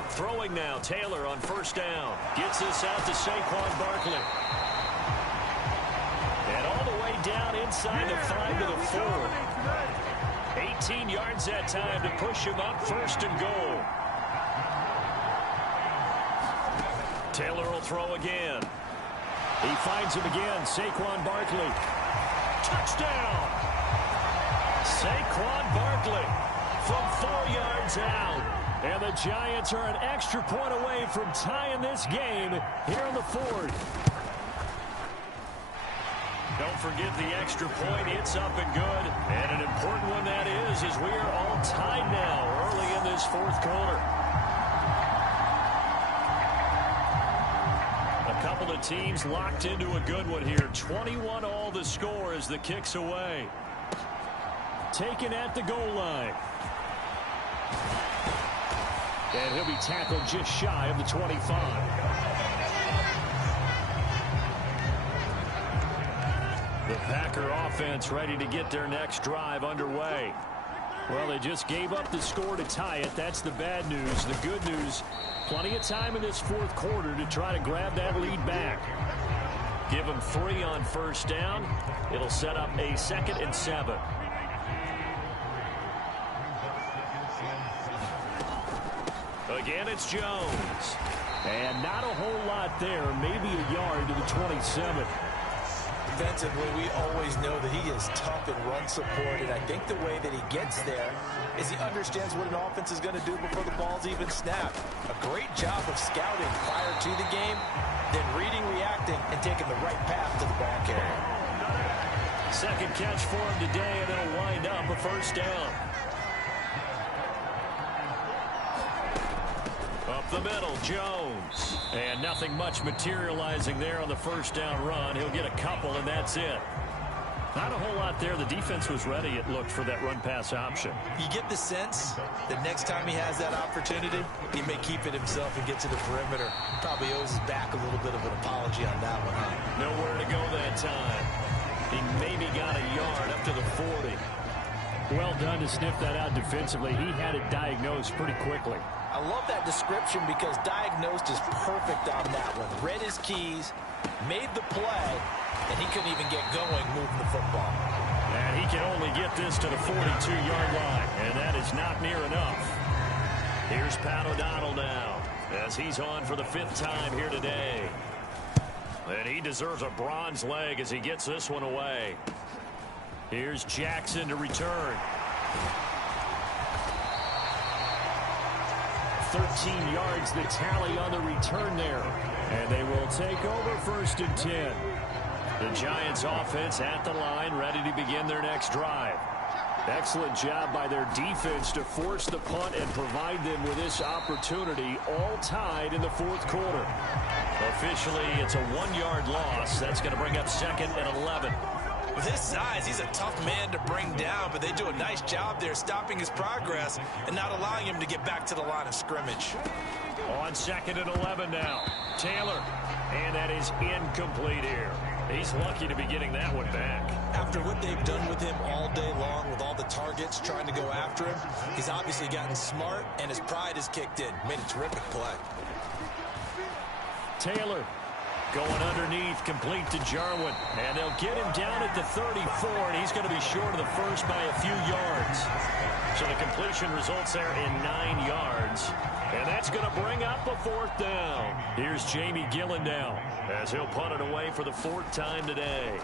Throwing now, Taylor on 1st down. Gets this out to Saquon Barkley. And all the way down inside the 5 to the 4. 18 yards that time to push him up 1st and goal. Taylor will throw again. He finds him again. Saquon Barkley. Touchdown! Saquon Barkley from 4 yards out. And the Giants are an extra point away from tying this game here in the 4th. Don't forget the extra point. It's up and good. And an important one that is, as we are all tied now early in this 4th quarter. A couple of teams locked into a good one here. 21 all the score as the kick's away. Taken at the goal line. And he'll be tackled just shy of the 25. The Packer offense ready to get their next drive underway. Well, they just gave up the score to tie it. That's the bad news. The good news, plenty of time in this 4th quarter to try to grab that lead back. Give them 3 on 1st down. It'll set up a 2nd and 7. Again, it's Jones. And not a whole lot there. Maybe a yard to the 27. Defensively, we always know that he is tough in run support, and I think the way that he gets there is he understands what an offense is going to do before the ball's even snapped. A great job of scouting prior to the game, then reading, reacting, and taking the right path to the ball carrier. 2nd catch for him today, and it'll wind up a 1st down. Up the middle, Jones. And nothing much materializing there on the first down run. He'll get a couple, and that's it. Not a whole lot there. The defense was ready, it looked, for that run-pass option. You get the sense that next time he has that opportunity, he may keep it himself and get to the perimeter. Probably owes his back a little bit of an apology on that one, huh? Nowhere to go that time. He maybe got a yard up to the 40. Well done to sniff that out defensively. He had it diagnosed pretty quickly. I love that description because diagnosed is perfect on that one. Read his keys, made the play, and he couldn't even get going moving the football. And he can only get this to the 42-yard line, and that is not near enough. Here's Pat O'Donnell now as he's on for the 5th time here today. And he deserves a bronze leg as he gets this one away. Here's Jackson to return. 13 yards the tally on the return there. And they will take over 1st and 10. The Giants offense at the line, ready to begin their next drive. Excellent job by their defense to force the punt and provide them with this opportunity, all tied in the 4th quarter. Officially, it's a 1-yard loss. That's going to bring up 2nd and 11. With his size, he's a tough man to bring down, but they do a nice job there stopping his progress and not allowing him to get back to the line of scrimmage. On 2nd and 11 now, Taylor, and that is incomplete here. He's lucky to be getting that one back. After what they've done with him all day long with all the targets trying to go after him, he's obviously gotten smart and his pride has kicked in. Made a terrific play. Taylor going underneath, complete to Jarwin. And they'll get him down at the 34, and he's going to be short of the first by a few yards. So the completion results there in 9 yards. And that's going to bring up a 4th down. Here's Jamie Gillen now as he'll punt it away for the 4th time today.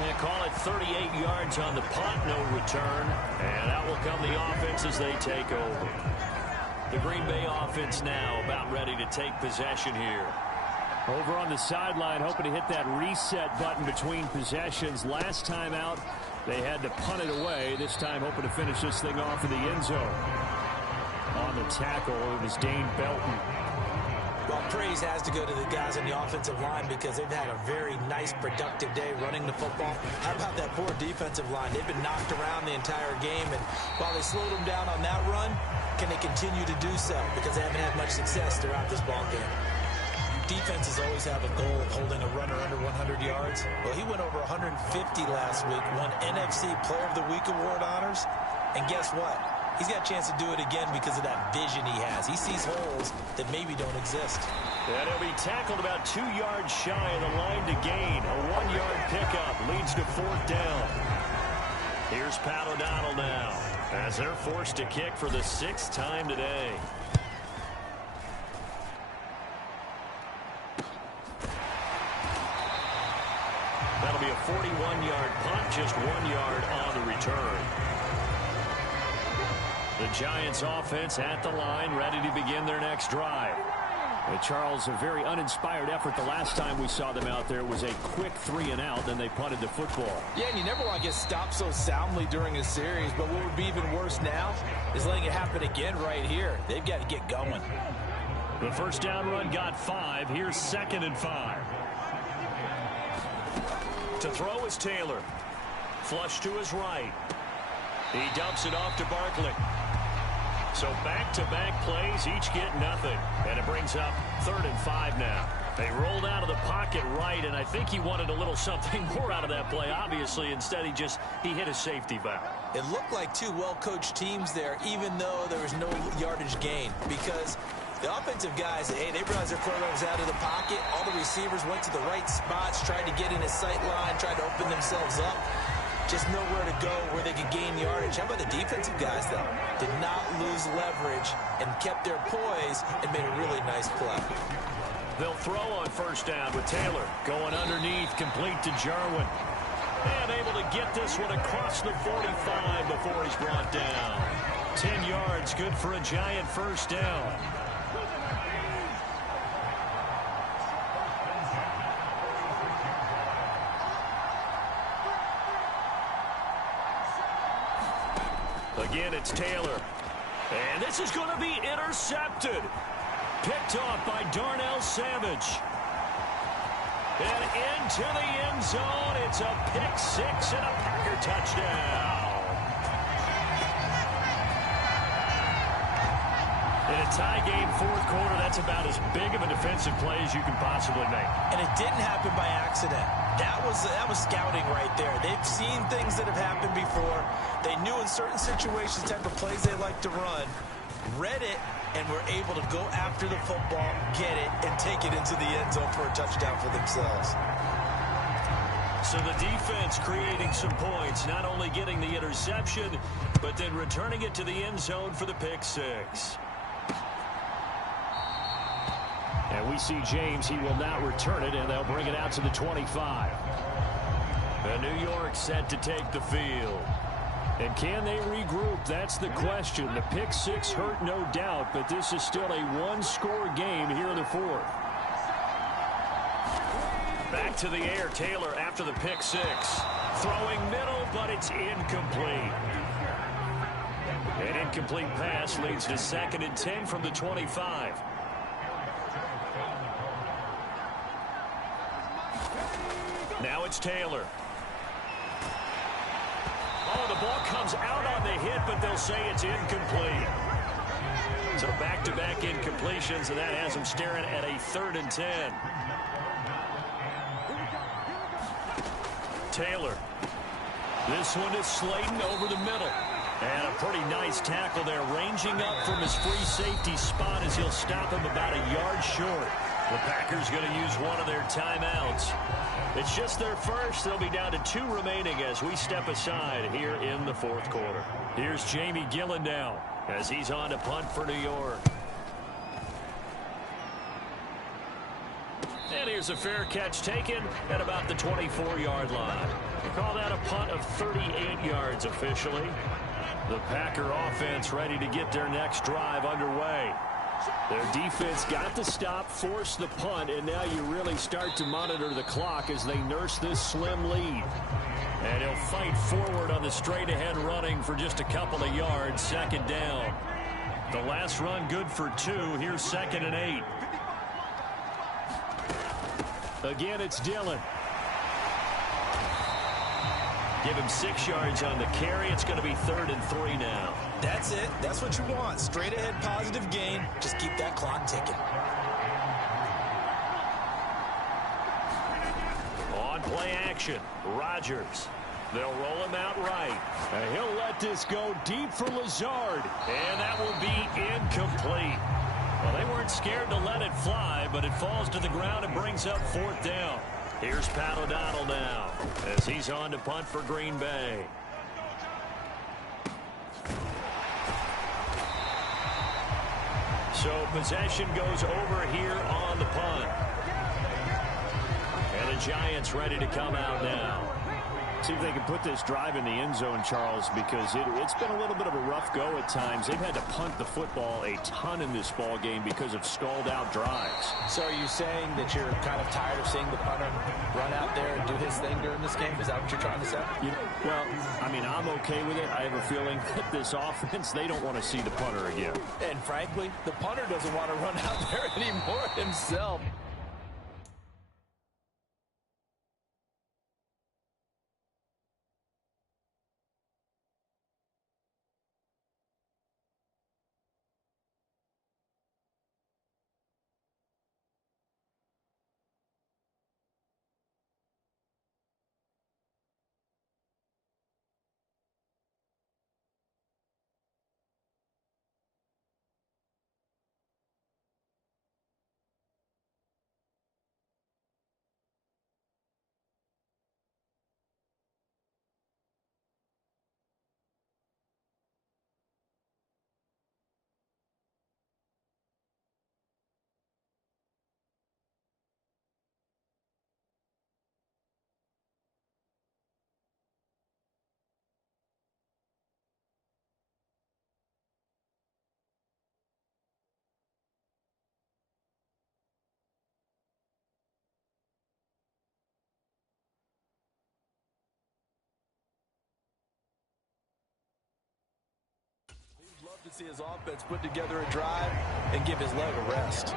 They call it 38 yards on the punt, no return. And out will come the offense as they take over. The Green Bay offense now about ready to take possession here. Over on the sideline, hoping to hit that reset button between possessions. Last time out, they had to punt it away. This time, hoping to finish this thing off in the end zone. On the tackle, it was Dane Belton. Well, praise has to go to the guys on the offensive line because they've had a very nice, productive day running the football. How about that poor defensive line? They've been knocked around the entire game, and while they slowed them down on that run, can they continue to do so? Because they haven't had much success throughout this ball game. Defenses always have a goal of holding a runner under 100 yards. Well, he went over 150 last week, won NFC Player of the Week award honors, and guess what? He's got a chance to do it again because of that vision he has. He sees holes that maybe don't exist. And he'll be tackled about 2 yards shy of the line to gain. A 1-yard pickup leads to 4th down. Here's Pat O'Donnell now as they're forced to kick for the 6th time today. That'll be a 41-yard punt, just 1 yard on the return. The Giants offense at the line, ready to begin their next drive. Charles, a very uninspired effort the last time we saw them out there. It was a quick 3 and out, then they punted the football. Yeah, and you never want to get stopped so soundly during a series, but what would be even worse now is letting it happen again right here. They've got to get going. The first down run got 5. Here's 2nd and 5. To throw is Taylor. Flush to his right. He dumps it off to Barkley. So back-to-back plays, each get nothing. And it brings up 3rd and 5 now. They rolled out of the pocket right, and I think he wanted a little something more out of that play, obviously. Instead, he hit a safety valve. It looked like 2 well-coached teams there, even though there was no yardage gain, because the offensive guys, hey, they realized their quarterback was out of the pocket. All the receivers went to the right spots, tried to get in his sight line, tried to open themselves up. Just nowhere to go where they could gain yardage. How about the defensive guys, though? Did not lose leverage and kept their poise and made a really nice play. They'll throw on first down with Taylor. Going underneath, complete to Jarwin. And able to get this one across the 45 before he's brought down. 10 yards, good for a Giant first down. Again, it's Taylor. And this is going to be intercepted. Picked off by Darnell Savage. And into the end zone. It's a pick six and a Packer touchdown. In a tie game fourth quarter, that's about as big of a defensive play as you can possibly make. And it didn't happen by accident. That was scouting right there. They've seen things that have happened before. They knew in certain situations type of plays they like to run, read it, and were able to go after the football, get it, and take it into the end zone for a touchdown for themselves. So the defense creating some points, not only getting the interception, but then returning it to the end zone for the pick six. And we see James, he will not return it, and they'll bring it out to the 25. And New York set to take the field. And can they regroup? That's the question. The pick six hurt, no doubt, but this is still a one-score game here in the fourth. Back to the air, Taylor after the pick six. Throwing middle, but it's incomplete. An incomplete pass leads to 2nd and 10 from the 25. Now it's Taylor. Oh, the ball comes out on the hit, but they'll say it's incomplete. So back-to-back incompletions, and that has them staring at a 3rd and 10. Taylor. This one is Slayton over the middle. And a pretty nice tackle there, ranging up from his free safety spot as he'll stop him about a yard short. The Packers going to use one of their timeouts. It's just their first. They'll be down to 2 remaining as we step aside here in the fourth quarter. Here's Jamie Gillen now as he's on to punt for New York. And here's a fair catch taken at about the 24-yard line. We call that a punt of 38 yards officially. The Packer offense ready to get their next drive underway. Their defense got the stop, forced the punt, and now you really start to monitor the clock as they nurse this slim lead. And he'll fight forward on the straight-ahead running for just a couple of yards, 2nd down. The last run good for 2. Here's 2nd and 8. Again, it's Dillon. Give him 6 yards on the carry. It's going to be 3rd and 3 now. That's it. That's what you want. Straight ahead positive gain. Just keep that clock ticking. On play action, Rodgers. They'll roll him out right. And he'll let this go deep for Lazard. And that will be incomplete. Well, they weren't scared to let it fly, but it falls to the ground and brings up 4th down. Here's Pat O'Donnell now as he's on to punt for Green Bay. So possession goes over here on the punt. And the Giants ready to come out now. See if they can put this drive in the end zone, Charles, because it's been a little bit of a rough go at times. They've had to punt the football a ton in this ball game because of stalled-out drives. So are you saying that you're kind of tired of seeing the punter run out there and do his thing during this game? Is that what you're trying to say? Well, I mean, I'm okay with it. I have a feeling that this offense, they don't want to see the punter again. And frankly, the punter doesn't want to run out there anymore himself. see his offense put together a drive and give his leg a rest.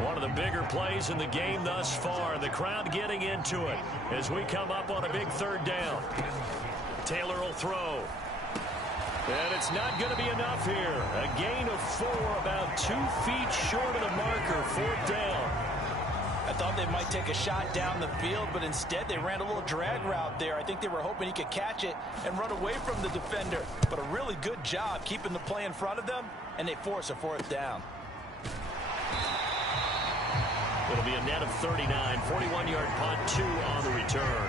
One of the bigger plays in the game thus far. The crowd getting into it as we come up on a big third down. Taylor will throw. And it's not going to be enough here. A gain of 4, about 2 feet short of the marker, 4th down. I thought they might take a shot down the field, but instead they ran a little drag route there. I think they were hoping he could catch it and run away from the defender. But a really good job keeping the play in front of them, and they force a 4th down. It'll be a net of 39, 41-yard punt, 2 on the return.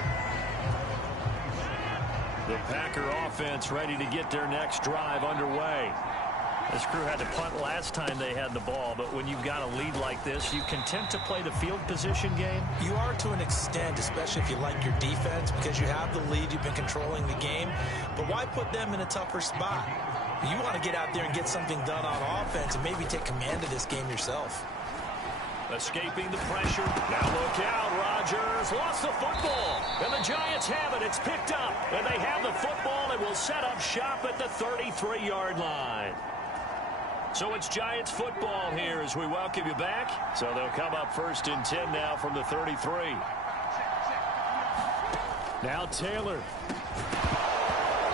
The Packer offense ready to get their next drive underway. This crew had to punt last time they had the ball, but when you've got a lead like this, you content to play the field position game? You are to an extent, especially if you like your defense, because you have the lead, you've been controlling the game. But why put them in a tougher spot? You want to get out there and get something done on offense and maybe take command of this game yourself. Escaping the pressure. Now look out. Rodgers lost the football. And the Giants have it. It's picked up. And they have the football and will set up shop at the 33-yard line. So it's Giants football here as we welcome you back. So they'll come up 1st and 10 now from the 33. Now Taylor.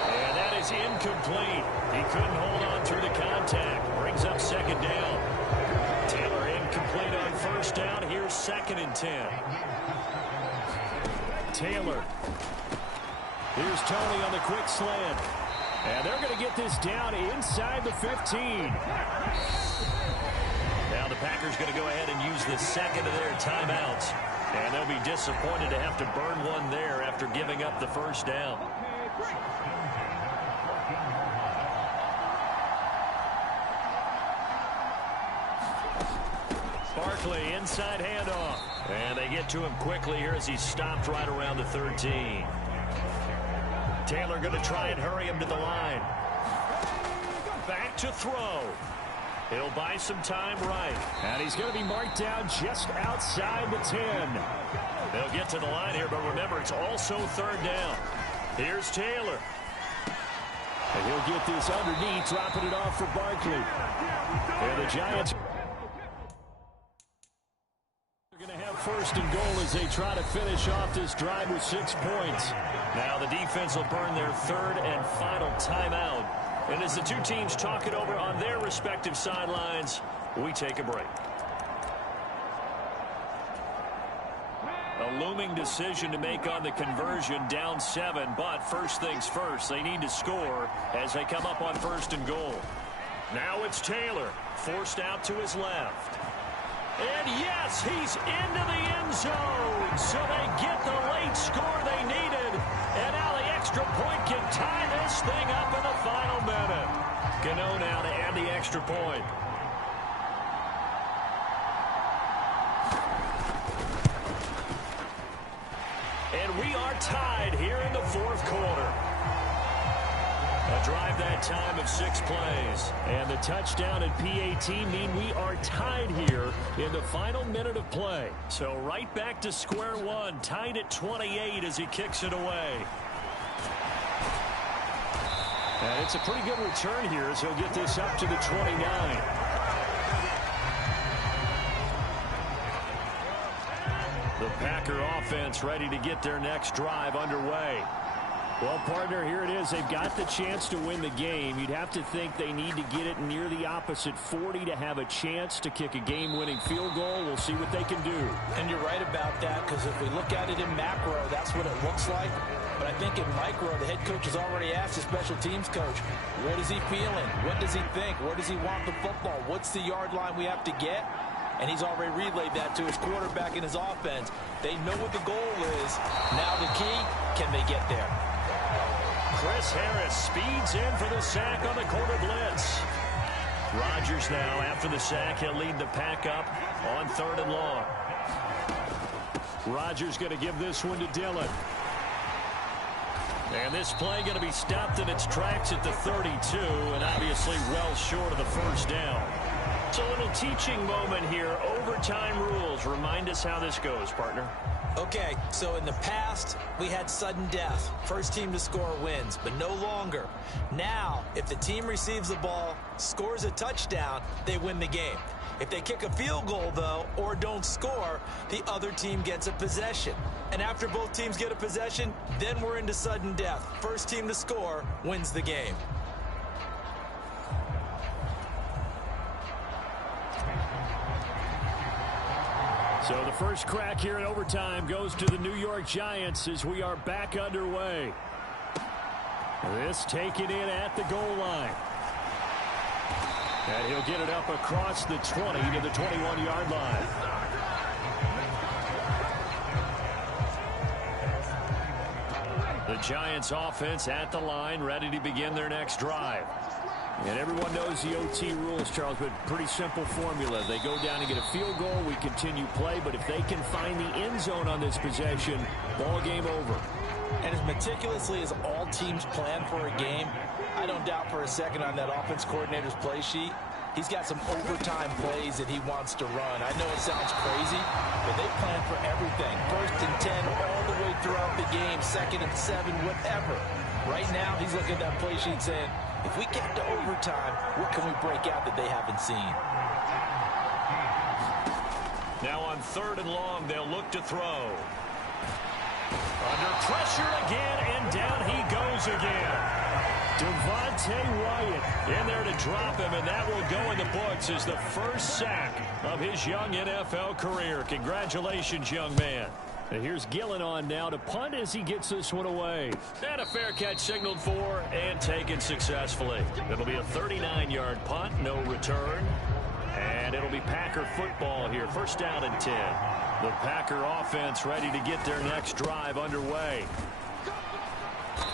And that is incomplete. He couldn't hold on through the contact. Brings up 2nd down. Taylor incomplete on 1st down. Here's 2nd and 10. Taylor. Here's Tony on the quick slant. And they're going to get this down inside the 15. Now the Packers going to go ahead and use the 2nd of their timeouts. And they'll be disappointed to have to burn one there after giving up the 1st down. Barkley, inside handoff. And they get to him quickly here as he's stopped right around the 13. Taylor going to try and hurry him to the line. Back to throw. He'll buy some time right. And he's going to be marked down just outside the 10. They'll get to the line here, but remember, it's also 3rd down. Here's Taylor. And he'll get this underneath, dropping it off for Barkley. And the Giants are going to have 1st and goal as they try to finish off this drive with 6 points. Now the defense will burn their 3rd and final timeout. And as the two teams talk it over on their respective sidelines, we take a break. A looming decision to make on the conversion, down 7, but first things first, they need to score as they come up on 1st and goal. Now it's Taylor, forced out to his left. And yes, he's into the end zone, so they get the late score they needed. And now the extra point can tie this thing up in the final minute. Gano now to add the extra point. And we are tied here in the 4th quarter. A drive that time of 6 plays. And the touchdown and PAT mean we are tied here in the final minute of play. So right back to square one, tied at 28 as he kicks it away. And it's a pretty good return here as he'll get this up to the 29. The Packer offense ready to get their next drive underway. Well, partner, here it is. They've got the chance to win the game. You'd have to think they need to get it near the opposite 40 to have a chance to kick a game-winning field goal. We'll see what they can do. And you're right about that, because if we look at it in macro, that's what it looks like. But I think in micro, the head coach has already asked the special teams coach, what is he feeling? What does he think? Where does he want the football? What's the yard line we have to get? And he's already relayed that to his quarterback and his offense. They know what the goal is. Now the key, can they get there? Chris Harris speeds in for the sack on the quarter blitz. Rodgers now, after the sack, he'll lead the pack up on 3rd and long. Rodgers going to give this one to Dillon. And this play going to be stopped in its tracks at the 32, and obviously well short of the 1st down. So a little teaching moment here. Overtime rules. Remind us how this goes, partner. Okay, so in the past, we had sudden death. First team to score wins, but no longer. Now, if the team receives the ball, scores a touchdown, they win the game. If they kick a field goal, though, or don't score, the other team gets a possession. And after both teams get a possession, then we're into sudden death. First team to score wins the game. So the first crack here in overtime goes to the New York Giants as we are back underway. This taken in at the goal line. And he'll get it up across the 20 to the 21-yard line. The Giants offense at the line, ready to begin their next drive. And everyone knows the OT rules, Charles, but pretty simple formula. They go down and get a field goal, we continue play, but if they can find the end zone on this possession, ball game over. And as meticulously as all teams plan for a game, I don't doubt for a second on that offense coordinator's play sheet, he's got some overtime plays that he wants to run. I know it sounds crazy, but they plan for everything. 1st and 10 all the way throughout the game, 2nd and 7, whatever. Right now, he's looking at that play sheet saying, if we get to overtime, what can we break out that they haven't seen? Now on 3rd and long, they'll look to throw. Under pressure again, and down he goes again. Devontae Wyatt in there to drop him, and that will go in the books as the first sack of his young NFL career. Congratulations, young man. And here's Gillen on now to punt as he gets this one away. And a fair catch signaled for and taken successfully. It'll be a 39-yard punt, no return. And it'll be Packer football here. 1st down and 10. The Packer offense ready to get their next drive underway.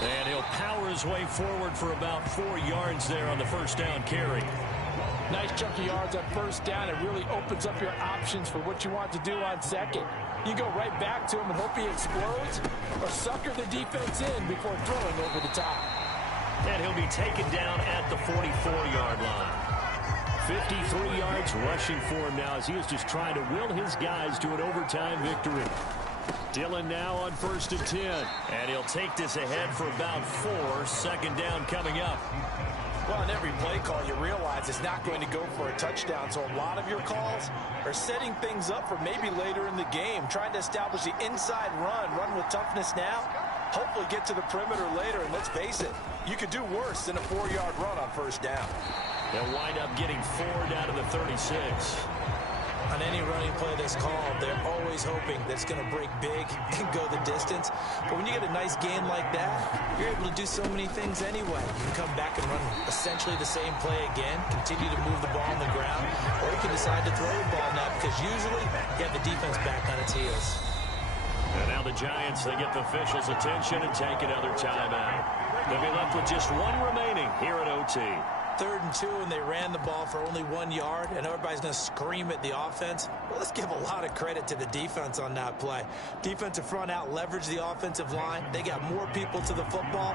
And he'll power his way forward for about 4 yards there on the 1st down carry. Nice chunk of yards on 1st down. It really opens up your options for what you want to do on 2nd. You go right back to him and hope he explodes, or sucker the defense in before throwing over the top. And he'll be taken down at the 44-yard line. 53 yards rushing for him now as he is just trying to will his guys to an overtime victory. Dillon now on 1st and 10. And he'll take this ahead for about 4. 2nd down coming up. Well, in every play call, you realize it's not going to go for a touchdown. So a lot of your calls are setting things up for maybe later in the game, trying to establish the inside run with toughness now, hopefully get to the perimeter later. And let's face it, you could do worse than a 4-yard run on 1st down. They'll wind up getting 4 down to the 36. On any running play that's called, they're always hoping that it's going to break big and go the distance. But when you get a nice gain like that, you're able to do so many things anyway. You can come back and run essentially the same play again, continue to move the ball on the ground, or you can decide to throw the ball now because usually you have the defense back on its heels. And now the Giants, they get the officials' attention and take another timeout. They'll be left with just 1 remaining here at OT. 3rd and 2, and they ran the ball for only 1 yard, and everybody's going to scream at the offense. Well, let's give a lot of credit to the defense on that play. Defensive front out leveraged the offensive line. They got more people to the football.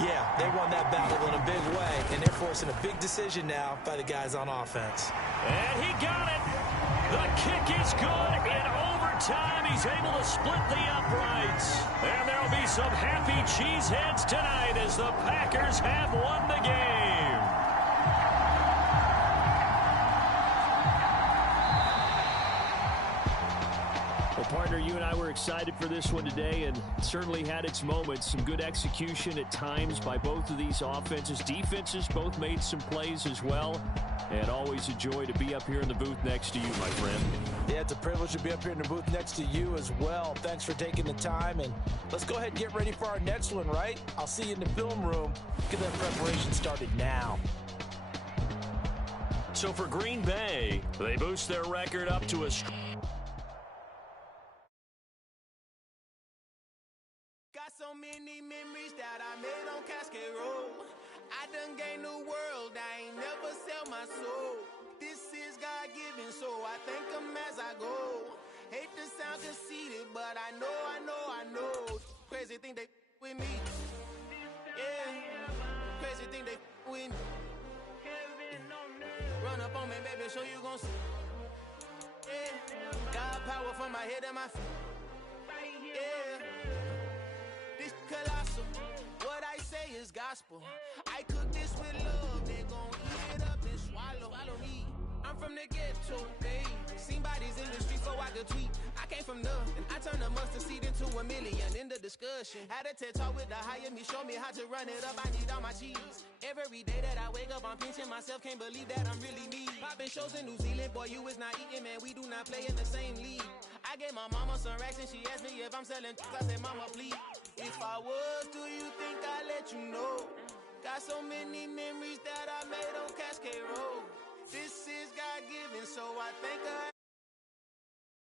Yeah, they won that battle in a big way, and they're forcing a big decision now by the guys on offense. And he got it. The kick is good. In overtime, he's able to split the uprights. And there'll be some happy cheeseheads tonight as the Packers have won the game. Well, partner, you and I were excited for this one today, and certainly had its moments. Some good execution at times by both of these offenses. Defenses both made some plays as well. And always a joy to be up here in the booth next to you, my friend. Yeah, it's a privilege to be up here in the booth next to you as well. Thanks for taking the time, and let's go ahead and get ready for our next one, right? I'll see you in the film room. Get that preparation started now. So for Green Bay, they boost their record up to a... Got so many memories that I made on Cascade Road. I done gained the world, I ain't never sell my soul. This is God-given, so I thank him as I go. Hate to sound conceited, but I know. Crazy thing they with me. Yeah, crazy thing they with me. Run up on me, baby, show you gon' see. Yeah. God power from my head and my feet. Yeah. This colossal. What I say is gospel. I cook this with love. They gon' eat it up and swallow. Follow me. I'm from the ghetto, babe. Seen bodies in the streets so I could tweet. I came from nothing. I turned a mustard seed into a million. In the discussion, had a TED talk with the higher me. Show me how to run it up. I need all my cheese. Every day that I wake up, I'm pinching myself. Can't believe that I'm really me. Popping shows in New Zealand, boy, you is not eating, man. We do not play in the same league. I gave my mama some racks and she asked me if I'm selling. I said, mama, please. If I was, do you think I'd let you know? Got so many memories that I made on Cascade Road. This is God-given, so I thank God.